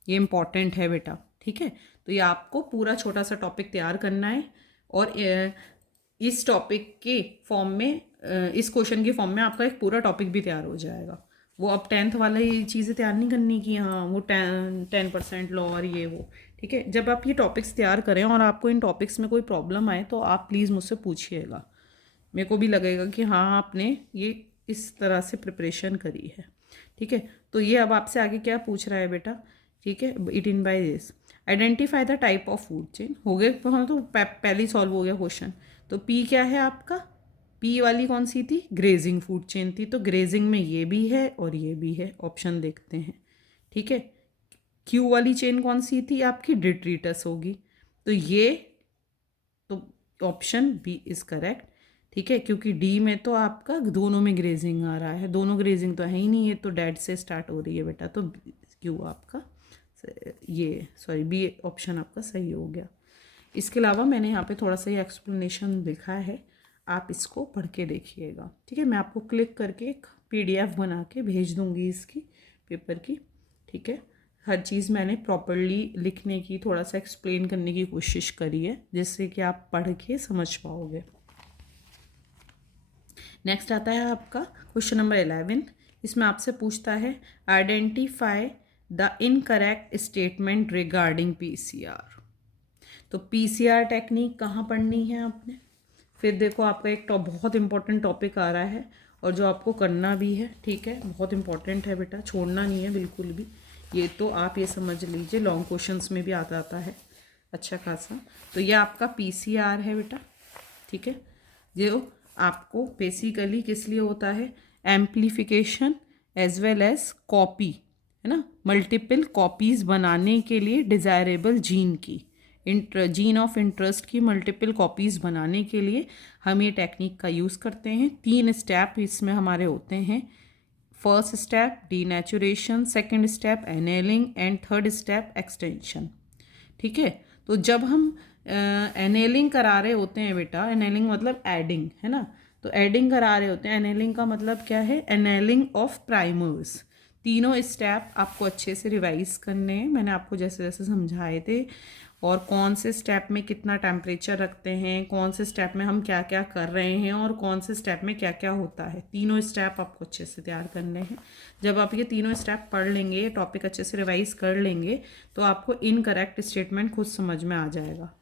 ये इम्पॉर्टेंट है बेटा, ठीक है। तो ये आपको पूरा छोटा सा टॉपिक तैयार करना है और इस टॉपिक के फॉर्म में, इस क्वेश्चन के फॉर्म में आपका एक पूरा टॉपिक भी तैयार हो जाएगा। वो अब 10th वाला ये चीज़ें तैयार नहीं करनी कि हाँ वो 10% लो और ये वो, ठीक है। जब आप ये टॉपिक्स तैयार करें और आपको इन टॉपिक्स में कोई प्रॉब्लम आए तो आप प्लीज़ मुझसे पूछिएगा। मेरे को भी लगेगा कि हाँ आपने ये इस तरह से प्रिपरेशन करी है, ठीक है। तो ये अब आपसे आगे क्या पूछ रहा है बेटा, ठीक है। It in by this identify the type of food chain, हो गए हम तो पहले ही सॉल्व हो गया क्वेश्चन। तो पी क्या है आपका, पी वाली कौन सी थी, ग्रेजिंग फूड चेन थी। तो ग्रेजिंग में ये भी है और ये भी है, ऑप्शन देखते हैं, ठीक है। क्यू वाली चेन कौन सी थी आपकी, डिट्रीटस होगी। तो ये, तो ऑप्शन बी इज़ करेक्ट, ठीक है। क्योंकि डी में तो आपका दोनों में ग्रेजिंग आ रहा है, दोनों ग्रेजिंग तो है ही नहीं है, तो डेड से स्टार्ट हो रही है बेटा। तो क्यू आपका ये, सॉरी बी ऑप्शन आपका सही हो गया। इसके अलावा मैंने यहाँ पे थोड़ा सा ये एक्सप्लेनेशन लिखा है, आप इसको पढ़ के देखिएगा, ठीक है। मैं आपको क्लिक करके एक PDF बना के भेज दूँगी इसकी पेपर की, ठीक है। हर चीज़ मैंने प्रॉपरली लिखने की, थोड़ा सा एक्सप्लेन करने की कोशिश करी है, जिससे कि आप पढ़ के समझ पाओगे। नेक्स्ट आता है आपका क्वेश्चन नंबर 11। इसमें आपसे पूछता है identify the incorrect statement regarding PCR। तो PCR टेक्निक कहाँ पढ़नी है आपने, फिर देखो आपका एक बहुत इंपॉर्टेंट टॉपिक आ रहा है और जो आपको करना भी है, ठीक है। बहुत इंपॉर्टेंट है बेटा, छोड़ना नहीं है बिल्कुल भी। ये तो आप ये समझ लीजिए लॉन्ग क्वेश्चंस में भी आता है अच्छा खासा। तो ये आपका PCR है बेटा, ठीक है। जो आपको बेसिकली किस लिए होता है, amplification as well as copy, है ना, मल्टीपल कॉपीज़ बनाने के लिए डिज़ायरेबल जीन की, जीन ऑफ इंटरेस्ट की मल्टीपल कॉपीज़ बनाने के लिए हम ये टेक्निक का यूज़ करते हैं। 3 स्टेप इसमें हमारे होते हैं। First step denaturation, second step annealing and third step extension, ठीक है। तो जब हम एनेलिंग करा रहे होते हैं बेटा, एनेलिंग मतलब एडिंग, है ना। तो एडिंग करा रहे होते हैं, एनेलिंग का मतलब क्या है, एनेलिंग ऑफ प्राइमर्स। तीनों स्टेप आपको अच्छे से रिवाइज करने हैं, मैंने आपको जैसे जैसे समझाए थे। और कौन से स्टेप में कितना टेम्परेचर रखते हैं, कौन से स्टेप में हम क्या क्या कर रहे हैं और कौन से स्टेप में क्या क्या होता है, तीनों स्टेप आपको अच्छे से तैयार करने हैं। जब आप ये तीनों स्टेप पढ़ लेंगे, टॉपिक अच्छे से रिवाइज कर लेंगे, तो आपको इनकरेक्ट स्टेटमेंट खुद समझ में आ जाएगा।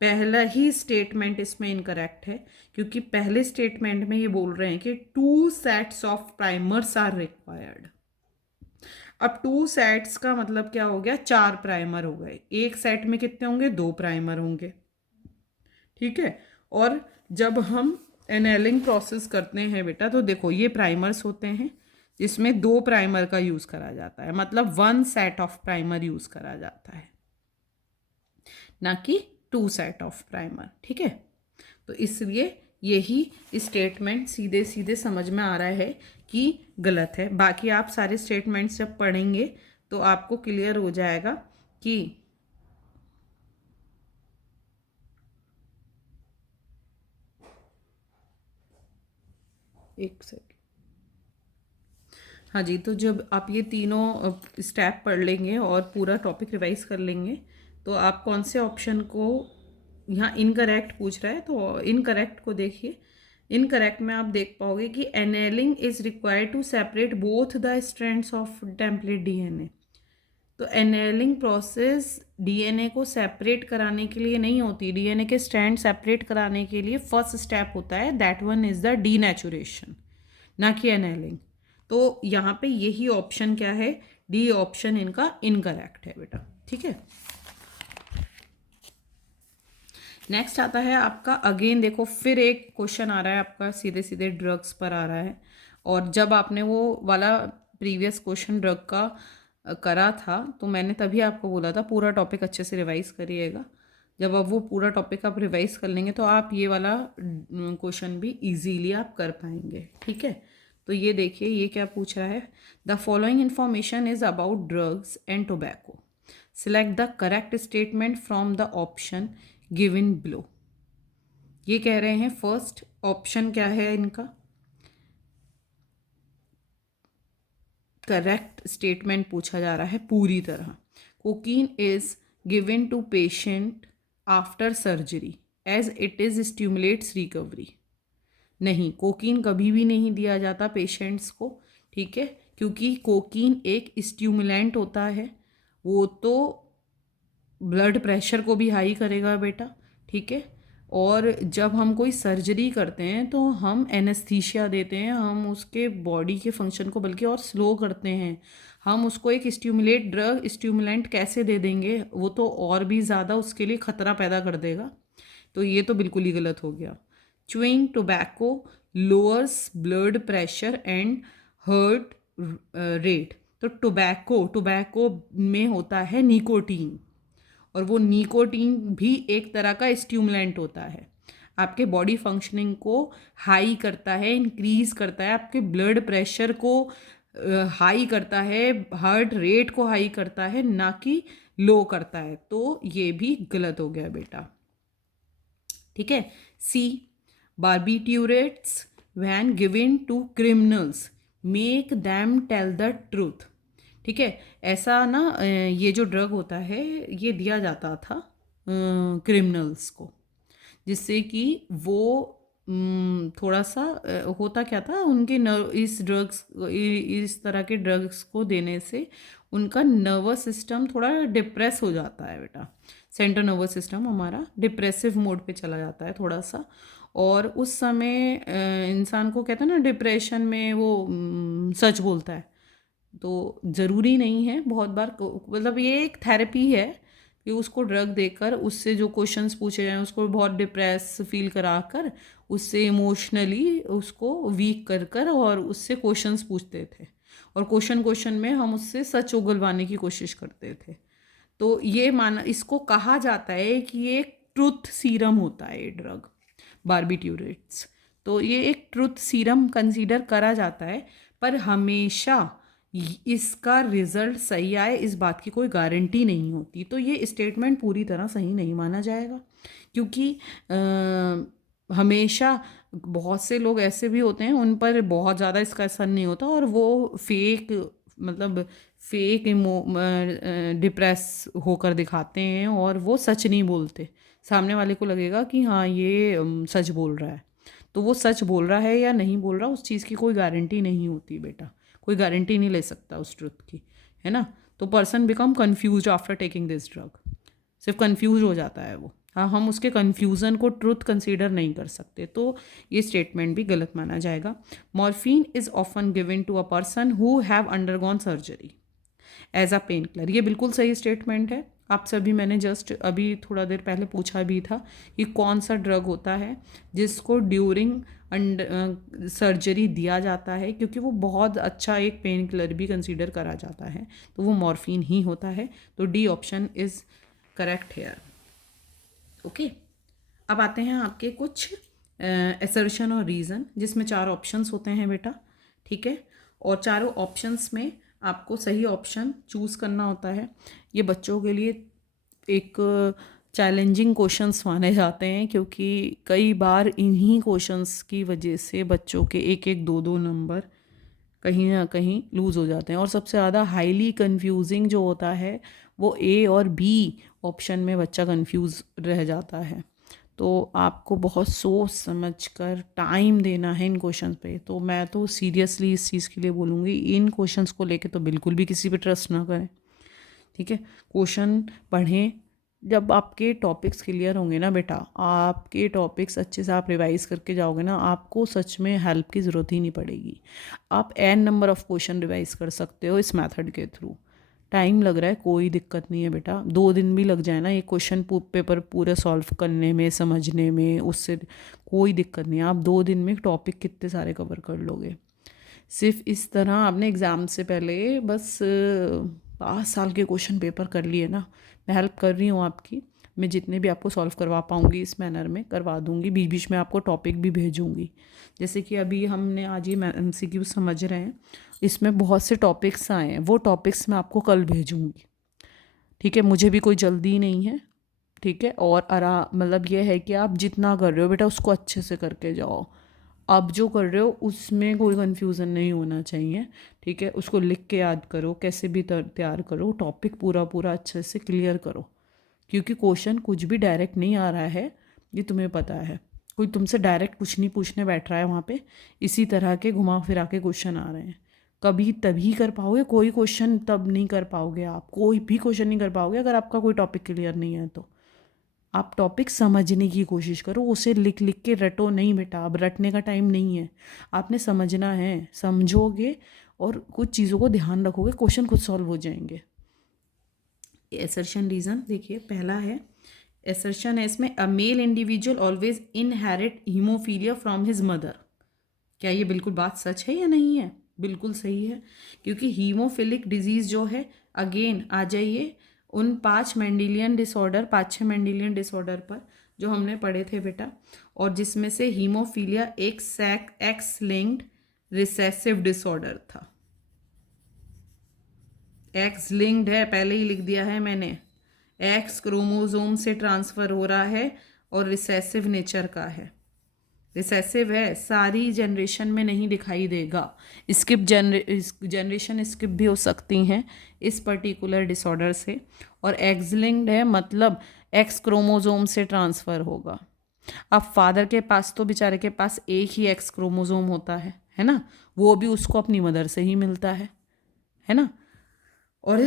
पहला ही स्टेटमेंट इसमें इनकरेक्ट है, क्योंकि पहले स्टेटमेंट में ये बोल रहे हैं कि 2 sets of primers are required. अब 2 सेट्स का मतलब क्या हो गया, 4 प्राइमर हो गए। एक सेट में कितने होंगे, 2 प्राइमर होंगे, ठीक है। और जब हम एनेलिंग प्रोसेस करते हैं बेटा, तो देखो ये प्राइमर्स होते हैं जिसमें 2 प्राइमर का यूज़ करा जाता है, मतलब 1 सेट ऑफ प्राइमर यूज़ करा जाता है, ना कि 2 सेट ऑफ प्राइमर, ठीक है। तो इसलिए यही स्टेटमेंट सीधे सीधे समझ में आ रहा है कि गलत है। बाकी आप सारे स्टेटमेंट्स जब पढ़ेंगे तो आपको क्लियर हो जाएगा कि एक सेकेंड, हाँ जी। तो जब आप ये तीनों स्टेप पढ़ लेंगे और पूरा टॉपिक रिवाइज कर लेंगे, तो आप कौन से ऑप्शन को, यहाँ इनकरेक्ट पूछ रहा है तो इनकरेक्ट को देखिए। इनकरेक्ट में आप देख पाओगे कि annealing is required to separate both the strands of template DNA। तो एनेलिंग प्रोसेस DNA को सेपरेट कराने के लिए नहीं होती, DNA के स्ट्रैंड सेपरेट कराने के लिए फर्स्ट स्टेप होता है, that one is the denaturation, ना कि एनेलिंग। तो यहाँ पे यही ऑप्शन क्या है, डी ऑप्शन इनका इनकरेक्ट है बेटा, ठीक है। नेक्स्ट आता है आपका, अगेन देखो फिर एक क्वेश्चन आ रहा है आपका सीधे सीधे ड्रग्स पर आ रहा है। और जब आपने वो वाला प्रीवियस क्वेश्चन ड्रग का करा था, तो मैंने तभी आपको बोला था पूरा टॉपिक अच्छे से रिवाइज करिएगा। जब आप वो पूरा टॉपिक आप रिवाइज कर लेंगे तो आप ये वाला क्वेश्चन भी इजीली आप कर पाएंगे, ठीक है। तो ये देखिए ये क्या पूछ रहा है, the following information is about drugs and tobacco, select the correct statement from the option given below. ये कह रहे हैं फर्स्ट ऑप्शन क्या है इनका, करेक्ट स्टेटमेंट पूछा जा रहा है पूरी तरह। Cocaine is given to patient after surgery as it is stimulates recovery. नहीं, कोकीन कभी भी नहीं दिया जाता पेशेंट्स को, ठीक है, क्योंकि कोकीन एक स्टिमुलेंट होता है, वो तो ब्लड प्रेशर को भी हाई करेगा बेटा, ठीक है। और जब हम कोई सर्जरी करते हैं तो हम एनेस्थीसिया देते हैं, हम उसके बॉडी के फंक्शन को बल्कि और स्लो करते हैं। हम उसको एक स्टिमुलेंट कैसे दे देंगे, वो तो और भी ज़्यादा उसके लिए ख़तरा पैदा कर देगा। तो ये तो बिल्कुल ही गलत हो गया। Chewing tobacco lowers blood pressure and heart rate. तो टोबैको में होता है निकोटीन, और वो निकोटीन भी एक तरह का स्टिमुलेंट होता है, आपके बॉडी फंक्शनिंग को हाई करता है, इंक्रीज करता है, आपके ब्लड प्रेशर को हाई करता है, हार्ट रेट को हाई करता है, ना कि लो करता है। तो ये भी गलत हो गया बेटा, ठीक है। C, barbiturates when given to criminals make them tell the truth. ठीक है, ऐसा ना ये जो ड्रग होता है ये दिया जाता था क्रिमिनल्स को, जिससे कि वो थोड़ा सा होता क्या था, उनके इस तरह के ड्रग्स को देने से उनका नर्वस सिस्टम थोड़ा डिप्रेस हो जाता है बेटा। सेंट्रल नर्वस सिस्टम हमारा डिप्रेसिव मोड पे चला जाता है थोड़ा सा, और उस समय इंसान को कहते हैं ना डिप्रेशन में वो सच बोलता है। तो ज़रूरी नहीं है, बहुत बार मतलब ये एक थेरेपी है कि उसको ड्रग देकर उससे जो क्वेश्चंस पूछे जाएं उसको बहुत डिप्रेस फील कराकर उससे इमोशनली उसको वीक कर कर और उससे क्वेश्चंस पूछते थे, और क्वेश्चन में हम उससे सच उगलवाने की कोशिश करते थे। तो ये माना, इसको कहा जाता है कि ये एक ट्रुथ सीरम होता है ये ड्रग बार्बिट्यूरेट्स। तो ये एक ट्रुथ सीरम कंसीडर करा जाता है, पर हमेशा इसका रिजल्ट सही आए इस बात की कोई गारंटी नहीं होती। तो ये स्टेटमेंट पूरी तरह सही नहीं माना जाएगा, क्योंकि हमेशा बहुत से लोग ऐसे भी होते हैं उन पर बहुत ज़्यादा इसका असर नहीं होता, और वो फेक मतलब फेक डिप्रेस होकर दिखाते हैं, और वो सच नहीं बोलते। सामने वाले को लगेगा कि हाँ ये सच बोल रहा है, तो वो सच बोल रहा है या नहीं बोल रहा उस चीज़ की कोई गारंटी नहीं होती बेटा, कोई गारंटी नहीं ले सकता उस ट्रुथ की, है ना। तो person become confuse after taking this drug, सिर्फ कन्फ्यूज हो जाता है वो। हाँ, हम उसके कन्फ्यूज़न को ट्रुथ कंसीडर नहीं कर सकते, तो ये स्टेटमेंट भी गलत माना जाएगा। Morphine is often given to a person who have undergone surgery as a painkiller. ये बिल्कुल सही स्टेटमेंट है। आप सभी, मैंने जस्ट अभी थोड़ा देर पहले पूछा भी था कि कौन सा ड्रग होता है जिसको ड्यूरिंग सर्जरी दिया जाता है, क्योंकि वो बहुत अच्छा एक पेन किलर भी कंसीडर करा जाता है, तो वो मॉर्फिन ही होता है। तो D option is correct hair. Okay, अब आते हैं आपके कुछ असर्शन और रीज़न, जिसमें 4 ऑप्शंस होते हैं बेटा, ठीक है। और चारों ऑप्शंस में आपको सही ऑप्शन चूज़ करना होता है। ये बच्चों के लिए एक चैलेंजिंग क्वेश्चंस माने जाते हैं, क्योंकि कई बार इन्हीं क्वेश्चंस की वजह से बच्चों के 1-1, 2-2 नंबर कहीं ना कहीं लूज़ हो जाते हैं। और सबसे ज़्यादा हाईली कंफ्यूजिंग जो होता है वो ए और बी ऑप्शन में बच्चा कंफ्यूज रह जाता है। तो आपको बहुत सोच समझ कर टाइम देना है इन क्वेश्चंस पे। तो मैं तो सीरियसली इस चीज़ के लिए बोलूँगी, इन क्वेश्चंस को लेके तो बिल्कुल भी किसी पे ट्रस्ट ना करें, ठीक है। क्वेश्चन पढ़ें, जब आपके टॉपिक्स क्लियर होंगे ना बेटा, आपके टॉपिक्स अच्छे से आप रिवाइज करके जाओगे ना, आपको सच में हेल्प की ज़रूरत ही नहीं पड़ेगी। आप n number of question revise कर सकते हो इस मेथड के थ्रू। टाइम लग रहा है, कोई दिक्कत नहीं है बेटा, 2 दिन भी लग जाए ना ये क्वेश्चन पेपर पूरे सॉल्व करने में, समझने में, उससे कोई दिक्कत नहीं है। आप 2 दिन में टॉपिक कितने सारे कवर कर लोगे। सिर्फ इस तरह आपने एग्ज़ाम से पहले बस 5 साल के क्वेश्चन पेपर कर लिए ना। मैं हेल्प कर रही हूँ आपकी, मैं जितने भी आपको सॉल्व करवा पाऊँगी इस मैनर में करवा दूँगी। बीच बीच में आपको टॉपिक भी भेजूँगी, जैसे कि अभी हमने आज ये MCQ समझ रहे हैं, इसमें बहुत से टॉपिक्स आए हैं, वो टॉपिक्स मैं आपको कल भेजूँगी, ठीक है। मुझे भी कोई जल्दी नहीं है, ठीक है। और मतलब ये है कि आप जितना कर रहे हो बेटा उसको अच्छे से करके जाओ। अब जो कर रहे हो उसमें कोई कन्फ्यूज़न नहीं होना चाहिए, ठीक है। उसको लिख के याद करो, कैसे भी तैयार करो, टॉपिक पूरा पूरा अच्छे से क्लियर करो, क्योंकि क्वेश्चन कुछ भी डायरेक्ट नहीं आ रहा है, ये तुम्हें पता है। कोई तुमसे डायरेक्ट कुछ नहीं पूछने बैठ रहा है वहाँ पे, इसी तरह के घुमा फिरा के क्वेश्चन आ रहे हैं। कभी तभी कर पाओगे कोई क्वेश्चन, तब नहीं कर पाओगे आप, कोई भी क्वेश्चन नहीं कर पाओगे अगर आपका कोई टॉपिक क्लियर नहीं है तो। आप टॉपिक समझने की कोशिश करो, उसे लिख लिख के रटो नहीं बेटा, अब रटने का टाइम नहीं है, आपने समझना है। समझोगे और कुछ चीज़ों को ध्यान रखोगे, क्वेश्चन खुद सॉल्व हो जाएंगे। एसर्शन रीज़न देखिए, पहला है एसर्शन है इसमें, a male individual always inherit haemophilia from his mother. क्या ये बिल्कुल बात सच है या नहीं है? बिल्कुल सही है, क्योंकि हीमोफिलिक डिजीज़ जो है, अगेन आ जाइए उन 5-6 मेंडेलियन डिसऑर्डर पर जो हमने पढ़े थे बेटा, और जिसमें से हीमोफीलिया एक एक्स लिंक्ड रिसेसिव डिसऑर्डर था। एक्स लिंक्ड है, पहले ही लिख दिया है मैंने, एक्स क्रोमोसोम से ट्रांसफ़र हो रहा है और रिसेसिव नेचर का है। रिसेसिव है, सारी जनरेशन में नहीं दिखाई देगा, जनरेशन स्किप भी हो सकती हैं इस पर्टिकुलर डिसऑर्डर से। और एक्स लिंक्ड है मतलब एक्स क्रोमोसोम से ट्रांसफ़र होगा। अब फादर के पास तो बेचारे के पास एक ही एक्स क्रोमोसोम होता है ना, वो भी उसको अपनी मदर से ही मिलता है ना। और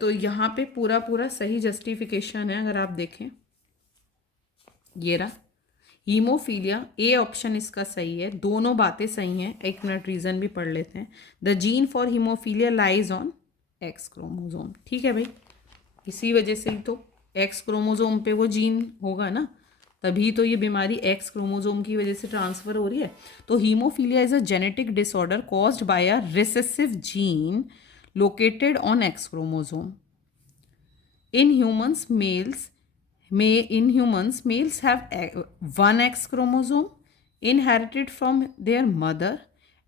तो यहाँ पे पूरा पूरा सही जस्टिफिकेशन है, अगर आप देखें ये रहा हीमोफीलिया, ए ऑप्शन इसका सही है, दोनों बातें सही हैं। एक मिनट रीज़न भी पढ़ लेते हैं। The gene for haemophilia lies on x chromosome, ठीक है भाई, इसी वजह से ही तो एक्स क्रोमोसोम पे वो जीन होगा ना, तभी तो ये बीमारी एक्स क्रोमोसोम की वजह से ट्रांसफ़र हो रही है। तो haemophilia is a genetic disorder caused by a recessive gene located on X chromosome. In humans, males have one X chromosome inherited from their mother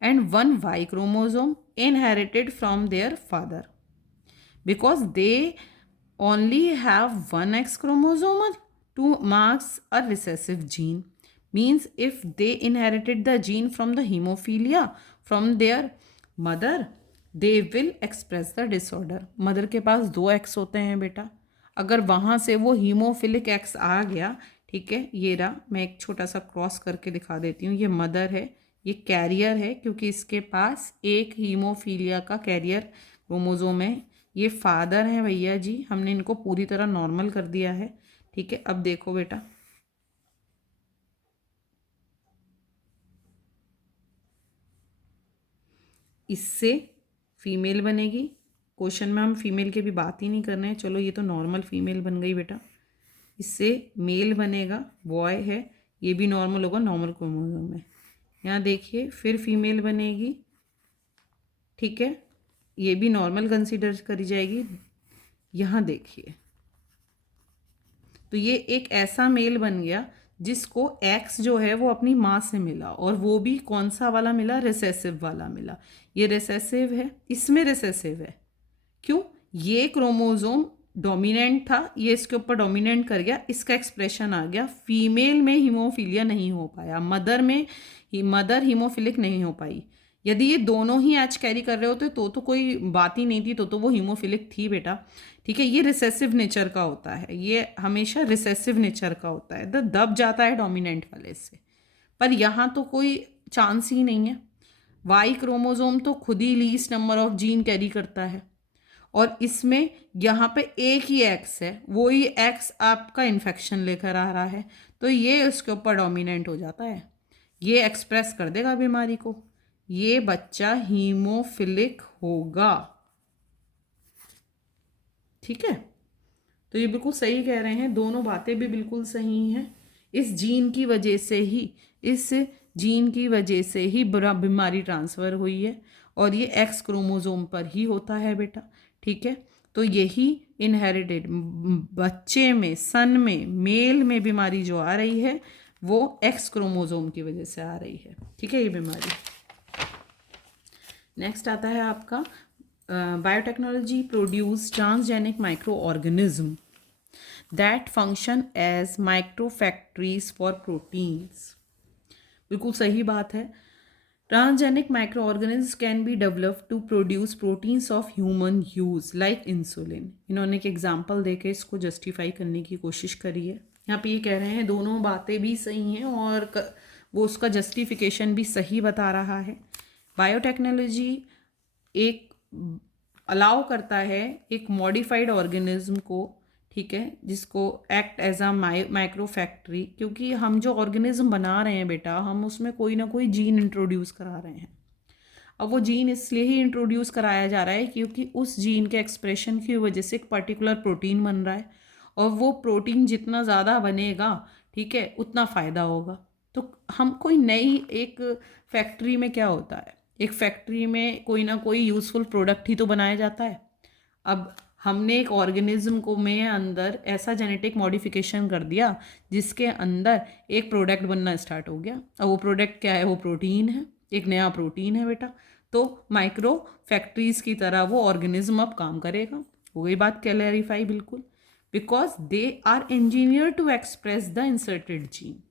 and one Y chromosome inherited from their father. Because they only have one X chromosome, two marks a recessive gene. Means if they inherited the gene from the hemophilia from their mother, they will express the disorder. Mother के पास 2 x होते हैं बेटा, अगर वहाँ से वो haemophilic x आ गया, ठीक है, ये रहा, मैं एक छोटा सा क्रॉस करके दिखा देती हूँ, ये मदर है, ये कैरियर है क्योंकि इसके पास एक हीमोफीलिया का कैरियर क्रोमोसोम है। ये फादर है भैया जी, हमने इनको पूरी तरह नॉर्मल कर दिया है, ठीक है। अब देखो बेटा, इससे फीमेल बनेगी, क्वेश्चन में हम फीमेल की भी बात ही नहीं कर रहे हैं, चलो ये तो नॉर्मल फीमेल बन गई बेटा। इससे मेल बनेगा, बॉय है, ये भी नॉर्मल होगा, नॉर्मल क्रोमोसोम में। यहाँ देखिए फिर फीमेल बनेगी, ठीक है, ये भी नॉर्मल कंसीडर करी जाएगी। यहाँ देखिए, तो ये एक ऐसा मेल बन गया जिसको एक्स जो है वो अपनी माँ से मिला, और वो भी कौन सा वाला मिला, रिसेसिव वाला मिला। ये रिसेसिव है, इसमें रिसेसिव है, क्यों, ये क्रोमोसोम डोमिनेंट था, ये इसके ऊपर डोमिनेंट कर गया, इसका एक्सप्रेशन आ गया। फीमेल में हीमोफीलिया नहीं हो पाया, मदर में मदर हीमोफिलिक नहीं हो पाई। यदि ये दोनों ही एच कैरी कर रहे होते तो कोई बात ही नहीं थी, तो वो हीमोफिलिक थी बेटा, ठीक है। ये रिसेसिव नेचर का होता है, ये हमेशा रिसेसिव नेचर का होता है, दब जाता है डोमिनेंट वाले से। पर यहाँ तो कोई चांस ही नहीं है, वाई क्रोमोसोम तो खुद ही least number of gene carry करता है, और इसमें यहाँ पे एक ही एक्स है, वो ही एक्स आपका इन्फेक्शन लेकर आ रहा है, तो ये उसके ऊपर डोमिनेंट हो जाता है, ये एक्सप्रेस कर देगा बीमारी को, ये बच्चा हीमोफिलिक होगा, ठीक है। तो ये बिल्कुल सही कह रहे हैं, दोनों बातें भी बिल्कुल सही हैं। इस जीन की वजह से ही, इस जीन की वजह से ही बीमारी ट्रांसफ़र हुई है, और ये एक्स क्रोमोसोम पर ही होता है बेटा, ठीक है। तो यही इनहेरिटेड बच्चे में, सन में, मेल में बीमारी जो आ रही है वो एक्स क्रोमोसोम की वजह से आ रही है, ठीक है, ये बीमारी। नेक्स्ट आता है आपका biotechnology produce transgenic micro organism that function as microfactories for proteins. बिल्कुल सही बात है। Transgenic microorganism can be develop to produce proteins of human use like insulin. इन्होंने एक एग्जाम्पल देके इसको जस्टिफाई करने की कोशिश करी है। यहाँ पे ये कह रहे हैं दोनों बातें भी सही हैं और वो उसका जस्टिफिकेशन भी सही बता रहा है। बायोटेक्नोलॉजी एक अलाउ करता है एक मॉडिफाइड ऑर्गेनिज्म को, ठीक है, जिसको act as a micro factory, क्योंकि हम जो ऑर्गेनिज्म बना रहे हैं बेटा, हम उसमें कोई ना कोई जीन इंट्रोड्यूस करा रहे हैं। अब वो जीन इसलिए ही इंट्रोड्यूस कराया जा रहा है क्योंकि उस जीन के एक्सप्रेशन की वजह से एक पर्टिकुलर प्रोटीन बन रहा है, और वो प्रोटीन जितना ज़्यादा बनेगा, ठीक है, उतना फ़ायदा होगा। तो हम कोई नई एक फैक्ट्री में क्या होता है, एक फैक्ट्री में कोई ना कोई यूज़फुल प्रोडक्ट ही तो बनाया जाता है। अब हमने एक ऑर्गेनिज्म को में अंदर ऐसा जेनेटिक मॉडिफिकेशन कर दिया जिसके अंदर एक प्रोडक्ट बनना स्टार्ट हो गया। अब वो प्रोडक्ट क्या है? वो प्रोटीन है, एक नया प्रोटीन है बेटा। तो माइक्रो फैक्ट्रीज की तरह वो ऑर्गेनिज्म अब काम करेगा। हो गई बात क्लैरिफाई? बिल्कुल, because they are engineer to express the inserted gene.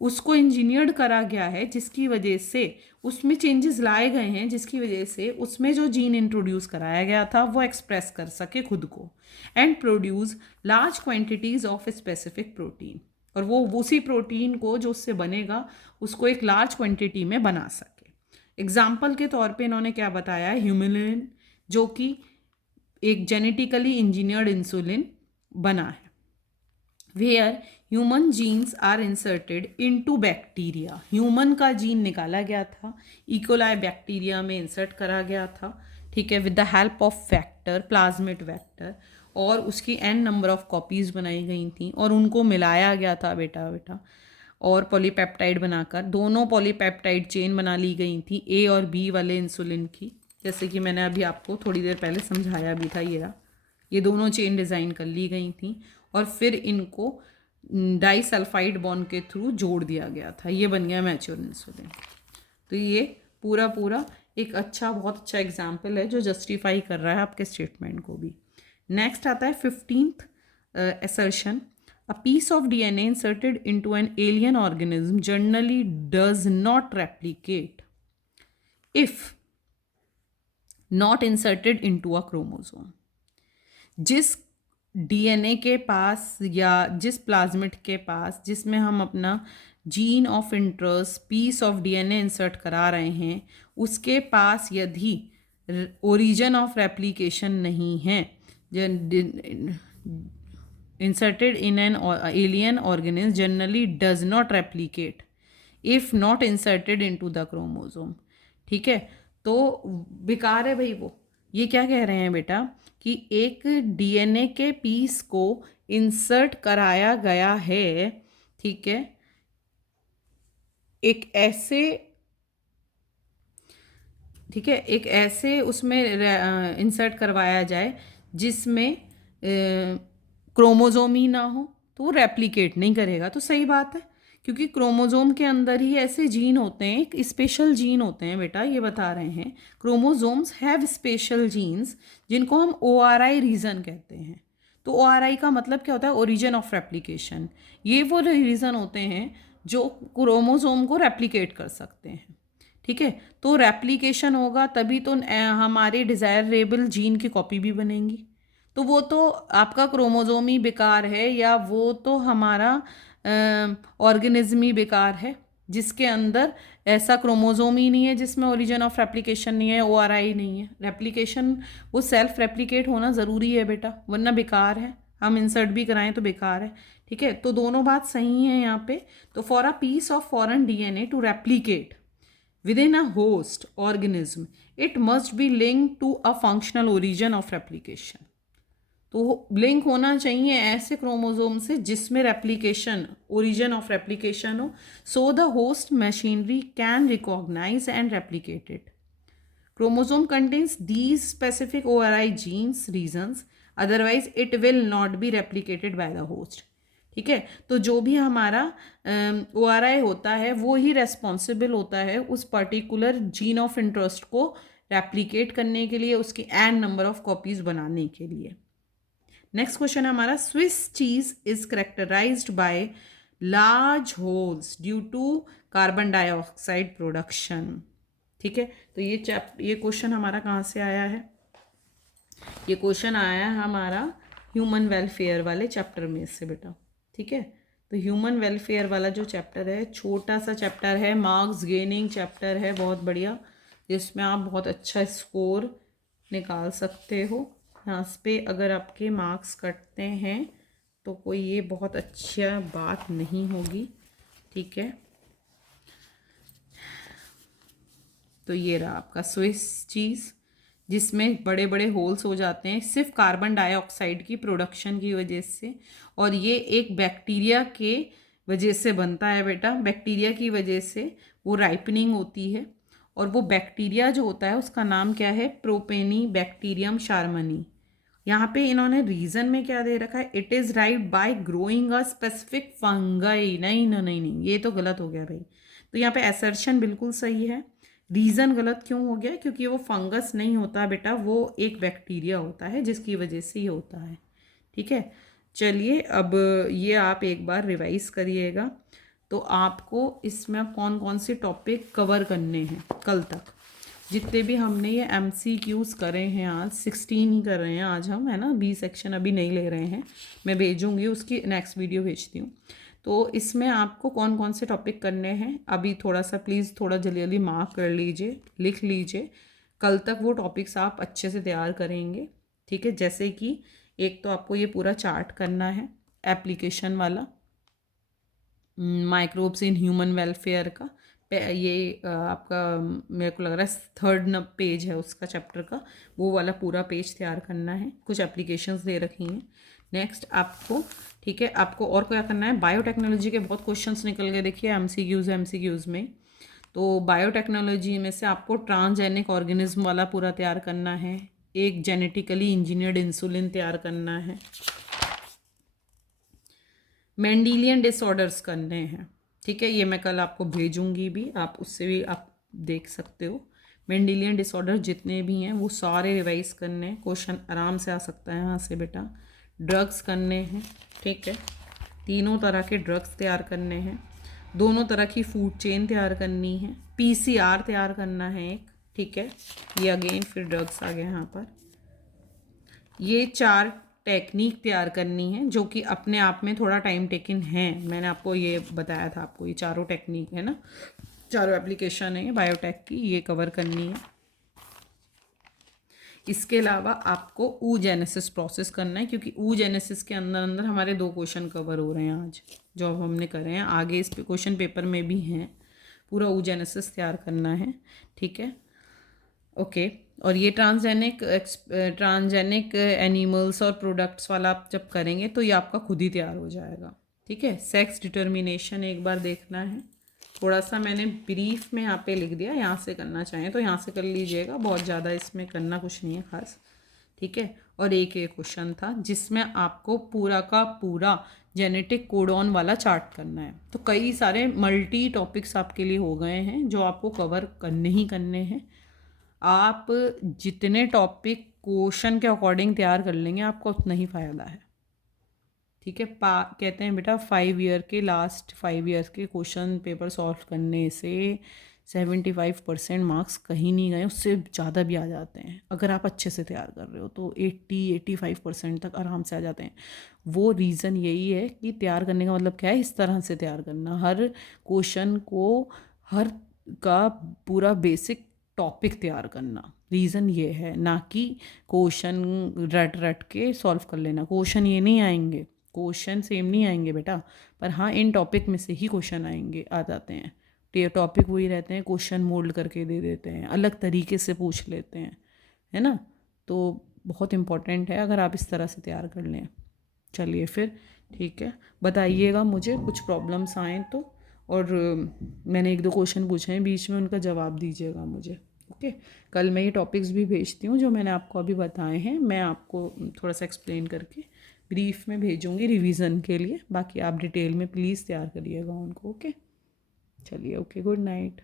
उसको इंजीनियर्ड करा गया है जिसकी वजह से उसमें चेंजेस लाए गए हैं, जिसकी वजह से उसमें जो जीन इंट्रोड्यूस कराया गया था वो एक्सप्रेस कर सके खुद को and produce large quantities of specific protein, और वो उसी प्रोटीन को जो उससे बनेगा उसको एक लार्ज क्वांटिटी में बना सके। एग्जाम्पल के तौर पे इन्होंने क्या बताया है? ह्यूमिलिन, जो कि एक जेनेटिकली इंजीनियर्ड इंसुलिन बना है, where human genes are inserted into bacteria. Human का जीन निकाला गया था, इकोलाई बैक्टीरिया में इंसर्ट करा गया था, ठीक है, with the help of vector, plasmid vector, और उसकी n नंबर ऑफ कॉपीज़ बनाई गई थी और उनको मिलाया गया था बेटा, और पॉलीपेप्टाइड बनाकर दोनों पॉलीपेप्टाइड चेन बना ली गई थी ए और बी वाले इंसुलिन की, जैसे कि मैंने अभी आपको थोड़ी देर पहले समझाया भी था। ये दोनों चेन डिज़ाइन कर ली गई थी और फिर इनको डाइसल्फाइड बॉन्ड के थ्रू जोड़ दिया गया था। ये बन गया मैच्योर इंसुलिन। तो ये पूरा एक बहुत अच्छा एग्जाम्पल है जो जस्टिफाई कर रहा है आपके स्टेटमेंट को भी। नेक्स्ट आता है 15th assertion. A piece of DNA inserted into an alien organism generally does not replicate if not inserted into a chromosome. जिस डीएनए के पास या जिस प्लाज्मिड के पास जिसमें हम अपना gene of interest piece of DNA insert करा रहे हैं, उसके पास यदि ओरिजिन ऑफ रेप्लिकेशन नहीं है, inserted in an alien organism generally does not replicate if not inserted into the chromosome. ठीक है, तो बेकार है भाई वो। ये क्या कह रहे हैं बेटा कि एक डीएनए के पीस को इंसर्ट कराया गया है, ठीक है, एक ऐसे, ठीक है, एक ऐसे उसमें इंसर्ट करवाया जाए जिसमें क्रोमोजोम ही ना हो, तो वो रेप्लिकेट नहीं करेगा। तो सही बात है, क्योंकि क्रोमोजोम के अंदर ही ऐसे जीन होते हैं, एक स्पेशल जीन होते हैं बेटा, ये बता रहे हैं। क्रोमोजोम्स हैव स्पेशल जीन्स जिनको हम ORI रीजन कहते हैं। तो ORI का मतलब क्या होता है? Origin of replication. ये वो रीजन होते हैं जो क्रोमोजोम को रेप्लिकेट कर सकते हैं। ठीक है, तो रेप्लिकेशन होगा तभी तो हमारे डिज़ायरेबल जीन की कॉपी भी बनेंगी। तो वो तो आपका क्रोमोजोम ही बेकार है, या वो तो हमारा ऑर्गेनिज्म ही बेकार है जिसके अंदर ऐसा क्रोमोजोम ही नहीं है, जिसमें ओरिजिन ऑफ रेप्लिकेशन नहीं है, ORI नहीं है। रेप्लिकेशन वो सेल्फ रेप्लिकेट होना ज़रूरी है बेटा, वरना बेकार है। हम इंसर्ट भी कराएं तो बेकार है। ठीक है, तो दोनों बात सही है यहाँ पे। तो for a piece of foreign DNA to replicate within a host organism, it must be linked to a functional origin of replication. तो लिंक होना चाहिए ऐसे क्रोमोसोम से जिसमें रेप्लिकेशन, ओरिजिन ऑफ रेप्लिकेशन हो, so the host machinery can recognise and replicate it. Chromosome contains these specific ORI genes regions, otherwise it will not be replicated by the host. ठीक है, तो जो भी हमारा ORI होता है वो ही रेस्पॉन्सिबल होता है उस पर्टिकुलर जीन ऑफ इंटरेस्ट को रेप्लिकेट करने के लिए, उसकी n नंबर ऑफ कॉपीज बनाने के लिए। नेक्स्ट क्वेश्चन है हमारा, Swiss cheese is characterised by large holes due to carbon dioxide production. ठीक है, तो ये क्वेश्चन हमारा कहाँ से आया है? ये क्वेश्चन आया है हमारा ह्यूमन वेलफेयर वाले चैप्टर में से बेटा। ठीक है, तो ह्यूमन वेलफेयर वाला जो चैप्टर है, छोटा सा चैप्टर है, मार्क्स गेनिंग चैप्टर है, बहुत बढ़िया, जिसमें आप बहुत अच्छा स्कोर निकाल सकते हो। यहाँ पे अगर आपके मार्क्स कटते हैं तो कोई ये बहुत अच्छा बात नहीं होगी। ठीक है, तो ये रहा आपका स्विस चीज़, जिसमें बड़े बड़े होल्स हो जाते हैं सिर्फ कार्बन डाइऑक्साइड की प्रोडक्शन की वजह से, और ये एक बैक्टीरिया के वजह से बनता है बेटा। बैक्टीरिया की वजह से वो राइपनिंग होती है, और वो बैक्टीरिया जो होता है उसका नाम क्या है? प्रोपेनी बैक्टीरियम शार्मनी। यहाँ पे इन्होंने रीजन में क्या दे रखा है? It is right bye growing a specific fungi. नहीं ना, नहीं नहीं, ये तो गलत हो गया भाई। तो यहाँ पे असर्शन बिल्कुल सही है, रीज़न गलत क्यों हो गया? क्योंकि वो फंगस नहीं होता बेटा, वो एक बैक्टीरिया होता है जिसकी वजह से ये होता है। ठीक है, चलिए अब ये आप एक बार रिवाइज करिएगा। तो आपको इसमें कौन कौन से टॉपिक कवर करने हैं कल तक, जितने भी हमने ये MCQs करे हैं, आज 16 ही कर रहे हैं आज हम, है ना, B सेक्शन अभी नहीं ले रहे हैं, मैं भेजूंगी, उसकी नेक्स्ट वीडियो भेजती हूँ। तो इसमें आपको कौन कौन से टॉपिक करने हैं अभी थोड़ा सा प्लीज़ थोड़ा जल्दी जल्दी मार्क कर लीजिए, लिख लीजिए। कल तक वो टॉपिक्स आप अच्छे से तैयार करेंगे। ठीक है, जैसे कि एक तो आपको ये पूरा चार्ट करना है एप्लीकेशन वाला, माइक्रोब्स इन ह्यूमन वेलफेयर का। ये आपका मेरे को लग रहा है थर्ड पेज है उसका चैप्टर का, वो वाला पूरा पेज तैयार करना है। कुछ एप्लीकेशंस दे रखी हैं। नेक्स्ट आपको, ठीक है, आपको और क्या करना है? बायोटेक्नोलॉजी के बहुत क्वेश्चंस निकल गए, देखिए MCQs में। तो बायोटेक्नोलॉजी में से आपको ट्रांसजेनिक ऑर्गेनिज्म वाला पूरा तैयार करना है, एक जेनेटिकली इंजीनियर्ड इंसुलिन तैयार करना है, मेंडेलियन डिसऑर्डर्स करने हैं। ठीक है, ये मैं कल आपको भेजूंगी भी, आप उससे भी आप देख सकते हो। मेंडेलियन डिसऑर्डर जितने भी हैं वो सारे रिवाइज करने हैं, क्वेश्चन आराम से आ सकता है यहाँ से बेटा। ड्रग्स करने हैं, ठीक है, तीनों तरह के ड्रग्स तैयार करने हैं, दोनों तरह की फूड चेन तैयार करनी है, PCR तैयार करना है एक। ठीक है, ये अगेन फिर ड्रग्स आ गए यहाँ पर। ये 4 टेक्निक तैयार करनी है जो कि अपने आप में थोड़ा टाइम टेकिंग है, मैंने आपको ये बताया था, आपको ये चारों टेक्निक है ना, चारों एप्लीकेशन है बायोटेक की, ये कवर करनी है। इसके अलावा आपको oogenesis प्रोसेस करना है, क्योंकि oogenesis के अंदर अंदर हमारे 2 क्वेश्चन कवर हो रहे हैं आज जो अब हमने करे हैं, आगे इस क्वेश्चन पेपर में भी हैं, पूरा oogenesis तैयार करना है। ठीक है, ओके। और ये ट्रांसजेनिक एनिमल्स और प्रोडक्ट्स वाला आप जब करेंगे तो ये आपका खुद ही तैयार हो जाएगा। ठीक है, सेक्स डिटर्मिनेशन एक बार देखना है, थोड़ा सा मैंने ब्रीफ में यहाँ पे लिख दिया, यहाँ से करना चाहें तो यहाँ से कर लीजिएगा, बहुत ज़्यादा इसमें करना कुछ नहीं है खास। ठीक है, और एक क्वेश्चन था जिसमें आपको पूरा का पूरा जेनेटिक कोडॉन वाला चार्ट करना है। तो कई सारे मल्टी टॉपिक्स आपके लिए हो गए हैं जो आपको कवर करने ही करने हैं। आप जितने टॉपिक क्वेश्चन के अकॉर्डिंग तैयार कर लेंगे आपको उतना ही फ़ायदा है। ठीक है, कहते हैं बेटा 5 ईयर के लास्ट 5 ईयर्स के क्वेश्चन पेपर सॉल्व करने से 75% मार्क्स कहीं नहीं गए, उससे ज़्यादा भी आ जाते हैं अगर आप अच्छे से तैयार कर रहे हो, तो 80-85% तक आराम से आ जाते हैं। वो रीज़न यही है कि तैयार करने का मतलब क्या है, इस तरह से तैयार करना, हर क्वेश्चन को, हर का पूरा बेसिक टॉपिक तैयार करना, रीज़न ये है, ना कि क्वेश्चन रट रट के सॉल्व कर लेना। क्वेश्चन ये नहीं आएंगे, क्वेश्चन सेम नहीं आएंगे बेटा, पर हाँ इन टॉपिक में से ही क्वेश्चन आएंगे, आ जाते हैं। टॉपिक वही रहते हैं, क्वेश्चन मोल्ड करके दे देते हैं, अलग तरीके से पूछ लेते हैं, है ना। तो बहुत इम्पॉर्टेंट है अगर आप इस तरह से तैयार कर लें। चलिए फिर ठीक है, बताइएगा मुझे कुछ प्रॉब्लम्स आएँ तो, और मैंने 1-2 क्वेश्चन पूछे हैं बीच में, उनका जवाब दीजिएगा मुझे। ओके, कल मैं ये टॉपिक्स भी भेजती हूँ जो मैंने आपको अभी बताए हैं, मैं आपको थोड़ा सा एक्सप्लेन करके ब्रीफ में भेजूँगी रिवीजन के लिए, बाकी आप डिटेल में प्लीज़ तैयार करिएगा उनको। ओके, चलिए, ओके, गुड नाइट।